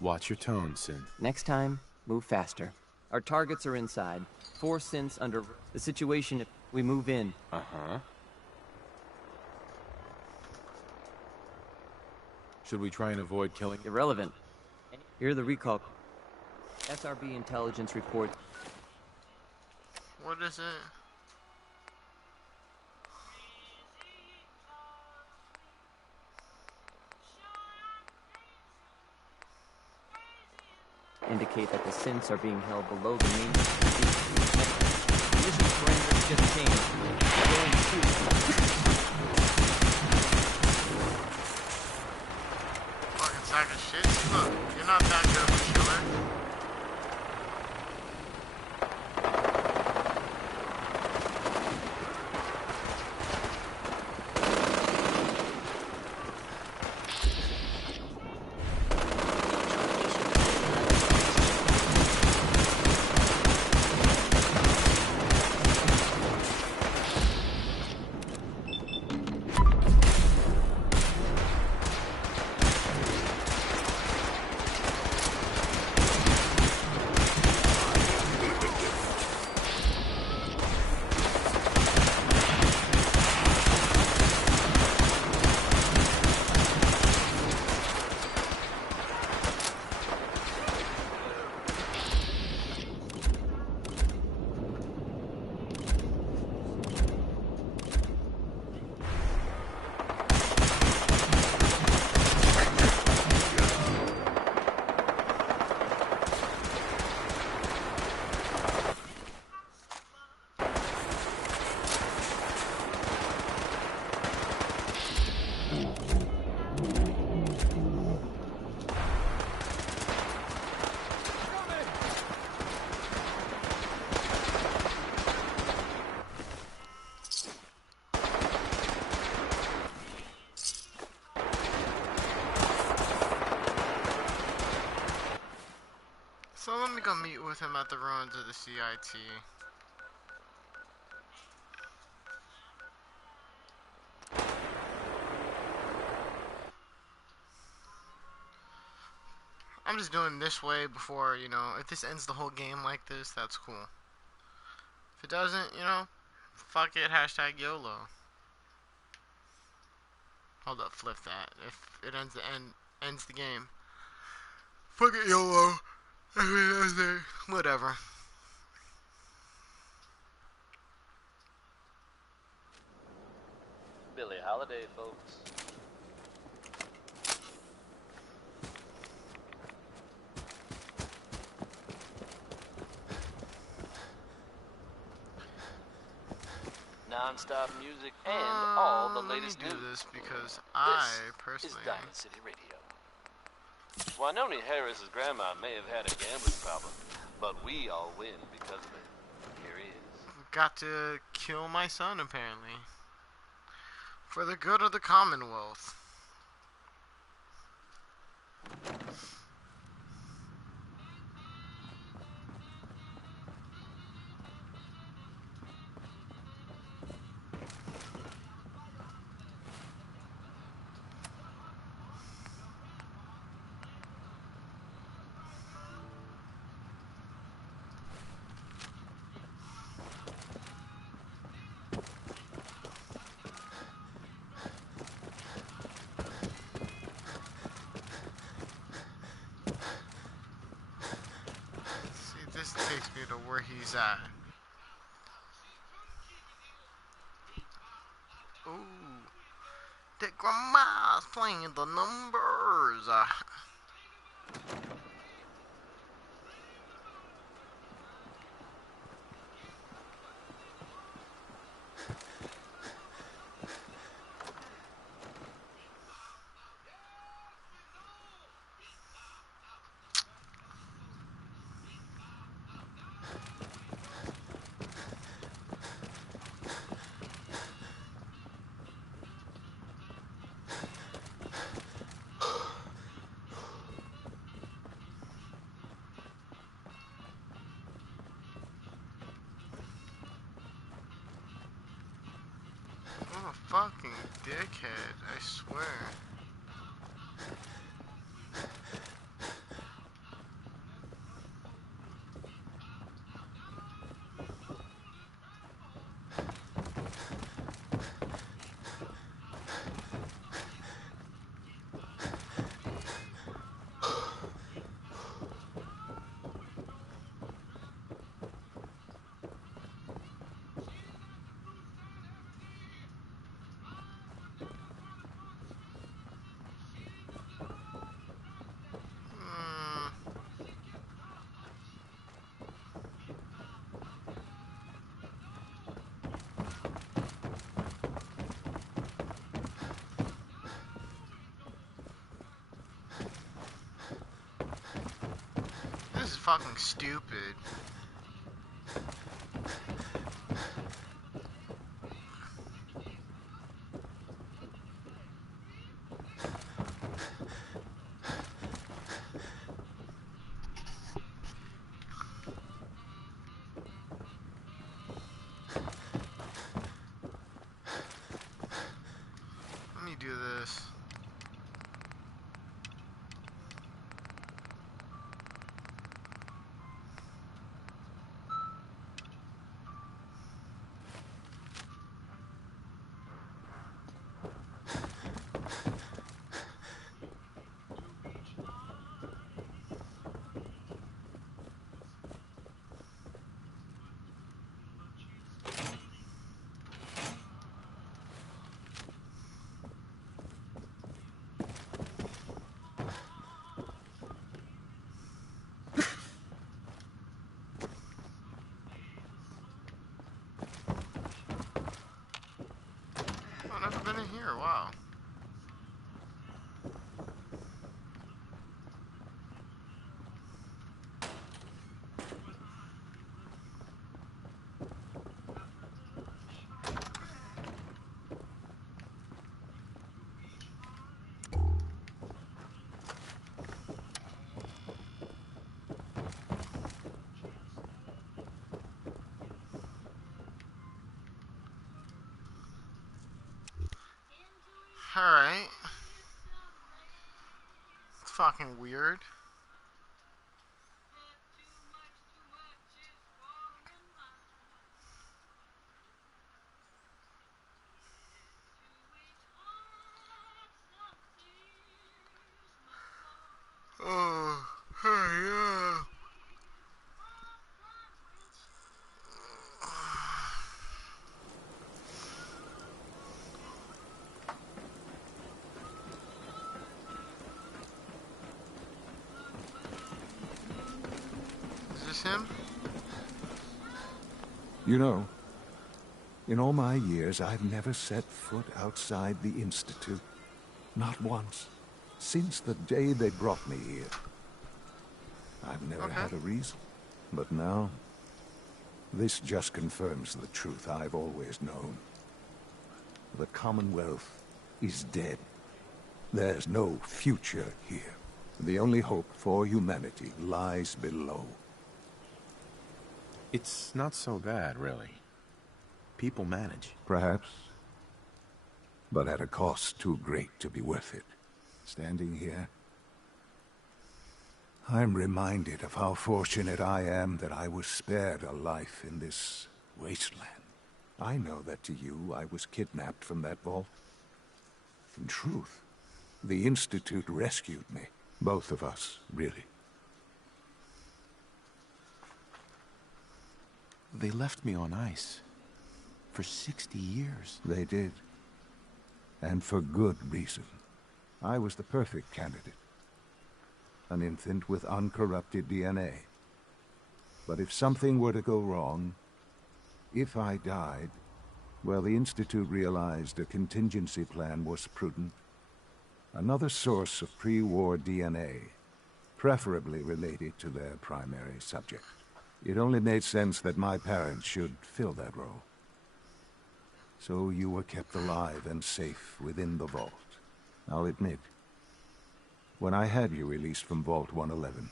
Watch your tone, Sin. Next time, move faster. Our targets are inside. 4 synths under the situation if we move in. Uh-huh. Should we try and avoid killing? Irrelevant. Here are the recall. SRB intelligence report. What is it? Indicate that the synths are being held below the main mission parameters just changed. Going to Fucking sack of shit. Look, you're not that good of a killer. So let me go meet with him at the ruins of the CIT. I'm just doing this way before, you know, if this ends the whole game like this, that's cool. If it doesn't, you know, fuck it, hashtag YOLO. Hold up, flip that. If it ends the game. Fuck it, YOLO. Whatever. Billie Holiday, folks. Non-stop music and all the latest news. Let me do this because I personally is Diamond City Radio. Wynonie Harris's grandma may have had a gambling problem, but we all win because of it. Here he is. Got to kill my son, apparently. For the good of the Commonwealth. this takes me to where he's at. Ooh. The grandma's playing the numbers. I'm a fucking dickhead, I swear. This is fucking stupid. Let me do this. I've never been in here, wow. Alright. It's fucking weird. Oh, hey, yeah. Is this him? You know, in all my years, I've never set foot outside the Institute. Not once. Since the day they brought me here. I've never had a reason. But now, this just confirms the truth I've always known. The Commonwealth is dead. There's no future here. The only hope for humanity lies below. It's not so bad, really. People manage. Perhaps. But at a cost too great to be worth it. Standing here, I'm reminded of how fortunate I am that I was spared a life in this wasteland. I know that to you, I was kidnapped from that vault. In truth, the Institute rescued me. Both of us, really. They left me on ice. For 60 years. They did. And for good reason. I was the perfect candidate. An infant with uncorrupted DNA. But if something were to go wrong, if I died, well, the Institute realized a contingency plan was prudent. Another source of pre-war DNA, preferably related to their primary subject. It only made sense that my parents should fill that role. So you were kept alive and safe within the vault. I'll admit, when I had you released from Vault 111,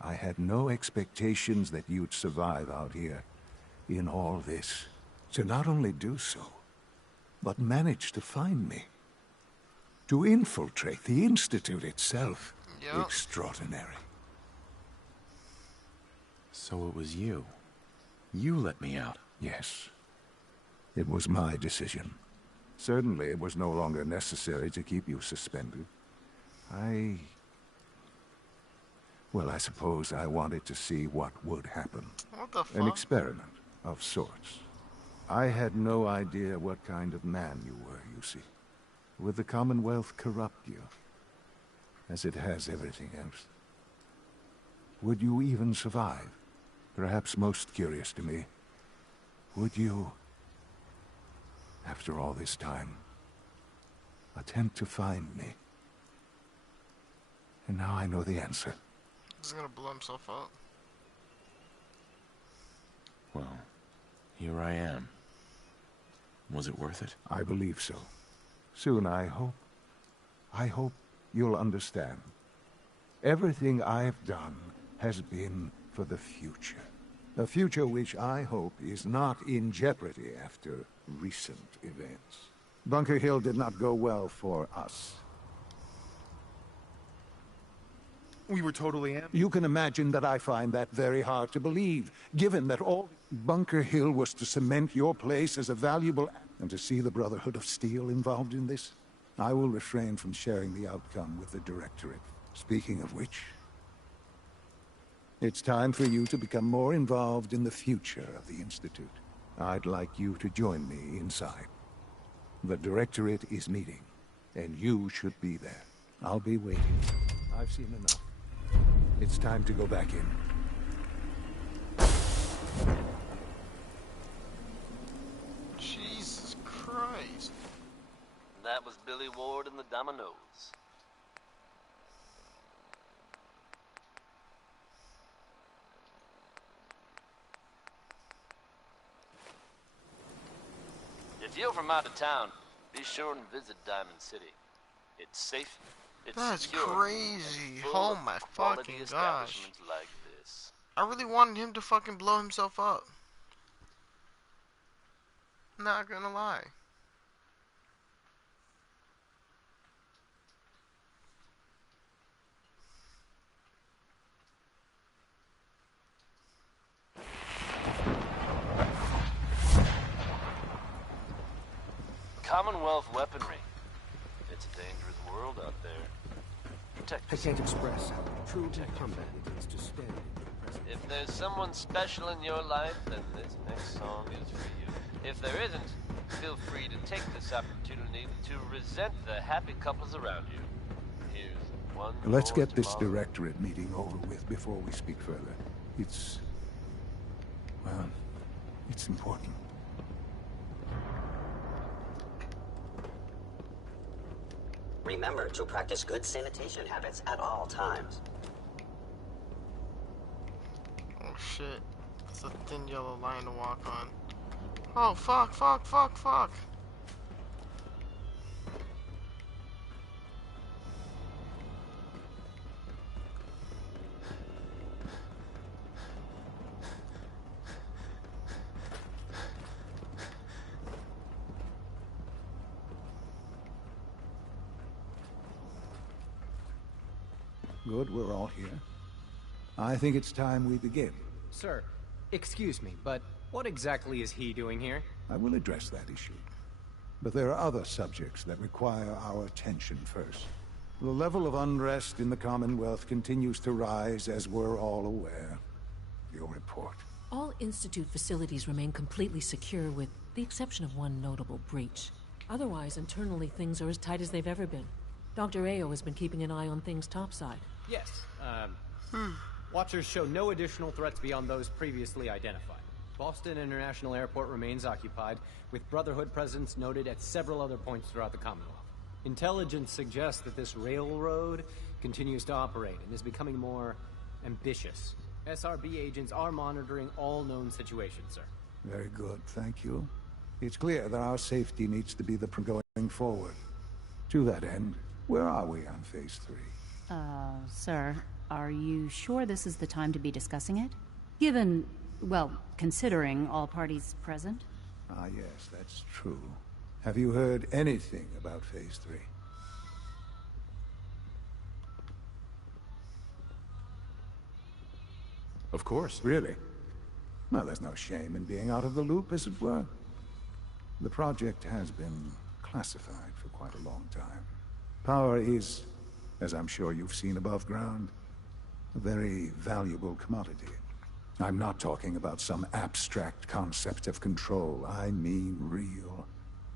I had no expectations that you'd survive out here in all this. To not only do so, but manage to find me. To infiltrate the Institute itself. Yep. Extraordinary. So it was you. You let me out. Yes. It was my decision. Certainly it was no longer necessary to keep you suspended. Well, I suppose I wanted to see what would happen. What the fuck? An experiment of sorts. I had no idea what kind of man you were, you see. Would the Commonwealth corrupt you? As it has everything else. Would you even survive? Perhaps most curious to me, would you, after all this time, attempt to find me? And now I know the answer. He's gonna blow himself up. Well, here I am. Was it worth it? I believe so. Soon, I hope you'll understand. Everything I've done has been for the future. A future which I hope is not in jeopardy after recent events. Bunker Hill did not go well for us. We were totally You can imagine that I find that very hard to believe, given that all Bunker Hill was to cement your place as a valuable... And to see the Brotherhood of Steel involved in this, I will refrain from sharing the outcome with the Directorate. Speaking of which, it's time for you to become more involved in the future of the Institute. I'd like you to join me inside. The Directorate is meeting, and you should be there. I'll be waiting. I've seen enough. It's time to go back in. Jesus Christ. That was Billy Ward and the Dominoes. If you're from out of town, be sure and visit Diamond City. It's safe. It's That's secure, crazy. and full Oh of my quality fucking gosh. establishments like this. I really wanted him to fucking blow himself up. Not gonna lie. Commonwealth weaponry. It's a dangerous world out there. Protect I can't express how true combat it is to stand in the presence. If there's someone special in your life, then this next song is for you. If there isn't, feel free to take this opportunity to resent the happy couples around you. Here's one. Let's get this Directorate meeting over with before we speak further. It's important. Remember to practice good sanitation habits at all times. Oh shit. It's a thin yellow line to walk on. Oh fuck, fuck, fuck, fuck. Good, we're all here. I think it's time we begin. Sir, excuse me, but what exactly is he doing here? I will address that issue. But there are other subjects that require our attention first. The level of unrest in the Commonwealth continues to rise, as we're all aware. Your report. All Institute facilities remain completely secure with the exception of one notable breach. Otherwise, internally, things are as tight as they've ever been. Dr. Ayo has been keeping an eye on things topside. Yes. Watchers show no additional threats beyond those previously identified. Boston International Airport remains occupied, with Brotherhood presence noted at several other points throughout the Commonwealth. Intelligence suggests that this railroad continues to operate and is becoming more ambitious. SRB agents are monitoring all known situations, sir. Very good, thank you. It's clear that our safety needs to be the going forward. To that end, where are we on Phase 3? Sir, are you sure this is the time to be discussing it? Given, well, considering all parties present? Ah, yes, that's true. Have you heard anything about Phase 3? Of course. Really? Well, there's no shame in being out of the loop, as it were. The project has been classified for quite a long time. Power is, as I'm sure you've seen above ground, a very valuable commodity. I'm not talking about some abstract concept of control. I mean real,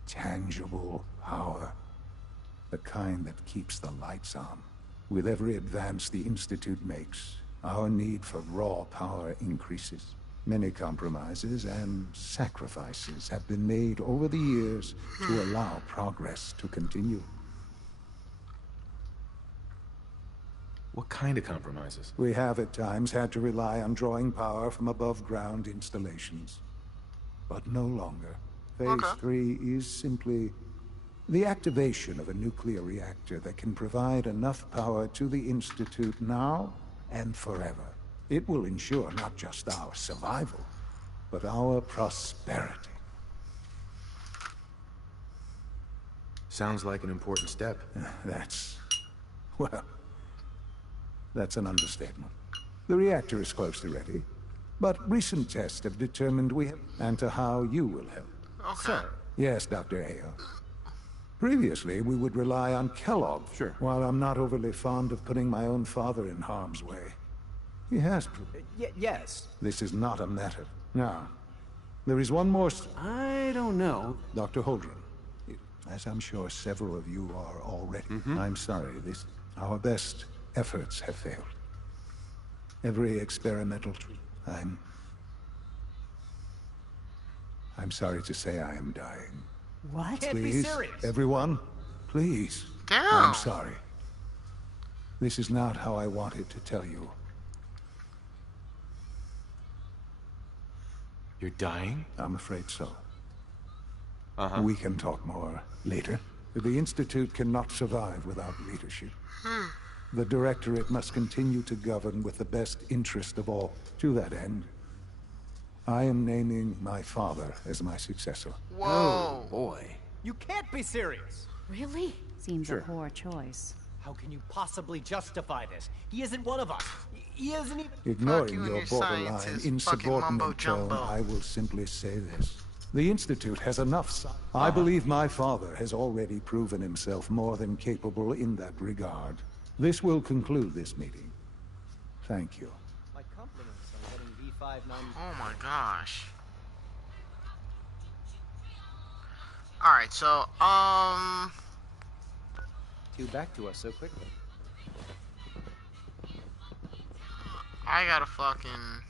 tangible power. The kind that keeps the lights on. With every advance the Institute makes, our need for raw power increases. Many compromises and sacrifices have been made over the years to allow progress to continue. What kind of compromises? We have at times had to rely on drawing power from above-ground installations. But no longer. Phase 3 is simply the activation of a nuclear reactor that can provide enough power to the Institute now and forever. It will ensure not just our survival, but our prosperity. Sounds like an important step. Well, that's an understatement. The reactor is close to ready, but recent tests have determined we have... and to how you will help. Okay. Sir. Yes, Dr. Ayo. Previously, we would rely on Kellogg. Sure. While I'm not overly fond of putting my own father in harm's way, he has... Yes. This is not a matter. Now, there is one more... I don't know. Dr. Holdren, as I'm sure several of you are already, I'm sorry, our best efforts have failed. Every experimental... I'm sorry to say I am dying. What? Please, Can't be serious. everyone, please. Damn. I'm sorry. This is not how I wanted to tell you. You're dying? I'm afraid so. Uh-huh. We can talk more later. The Institute cannot survive without leadership. The Directorate must continue to govern with the best interest of all. To that end, I am naming my father as my successor. Whoa. Oh, boy. You can't be serious. Really? Seems a poor choice. How can you possibly justify this? He isn't one of us. He isn't even... Ignoring you and your your borderline, science is fucking insubordinate mumbo tone, jumbo. I will simply say this. The Institute has enough... I believe my father has already proven himself more than capable in that regard. This will conclude this meeting. Thank you. My compliments on getting B590... Oh my gosh. Alright, so, Two back to us so quickly. I gotta fucking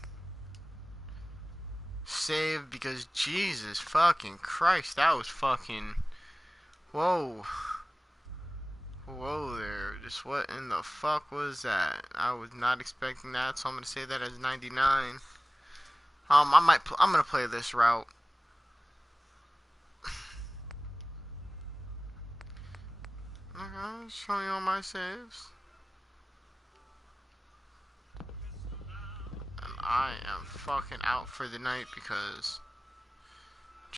save because Jesus fucking Christ, that was fucking... Whoa. Whoa there. Just what in the fuck was that? I was not expecting that, so I'm gonna say that as 99. I'm gonna play this route. Okay, show me all my saves. And I am fucking out for the night because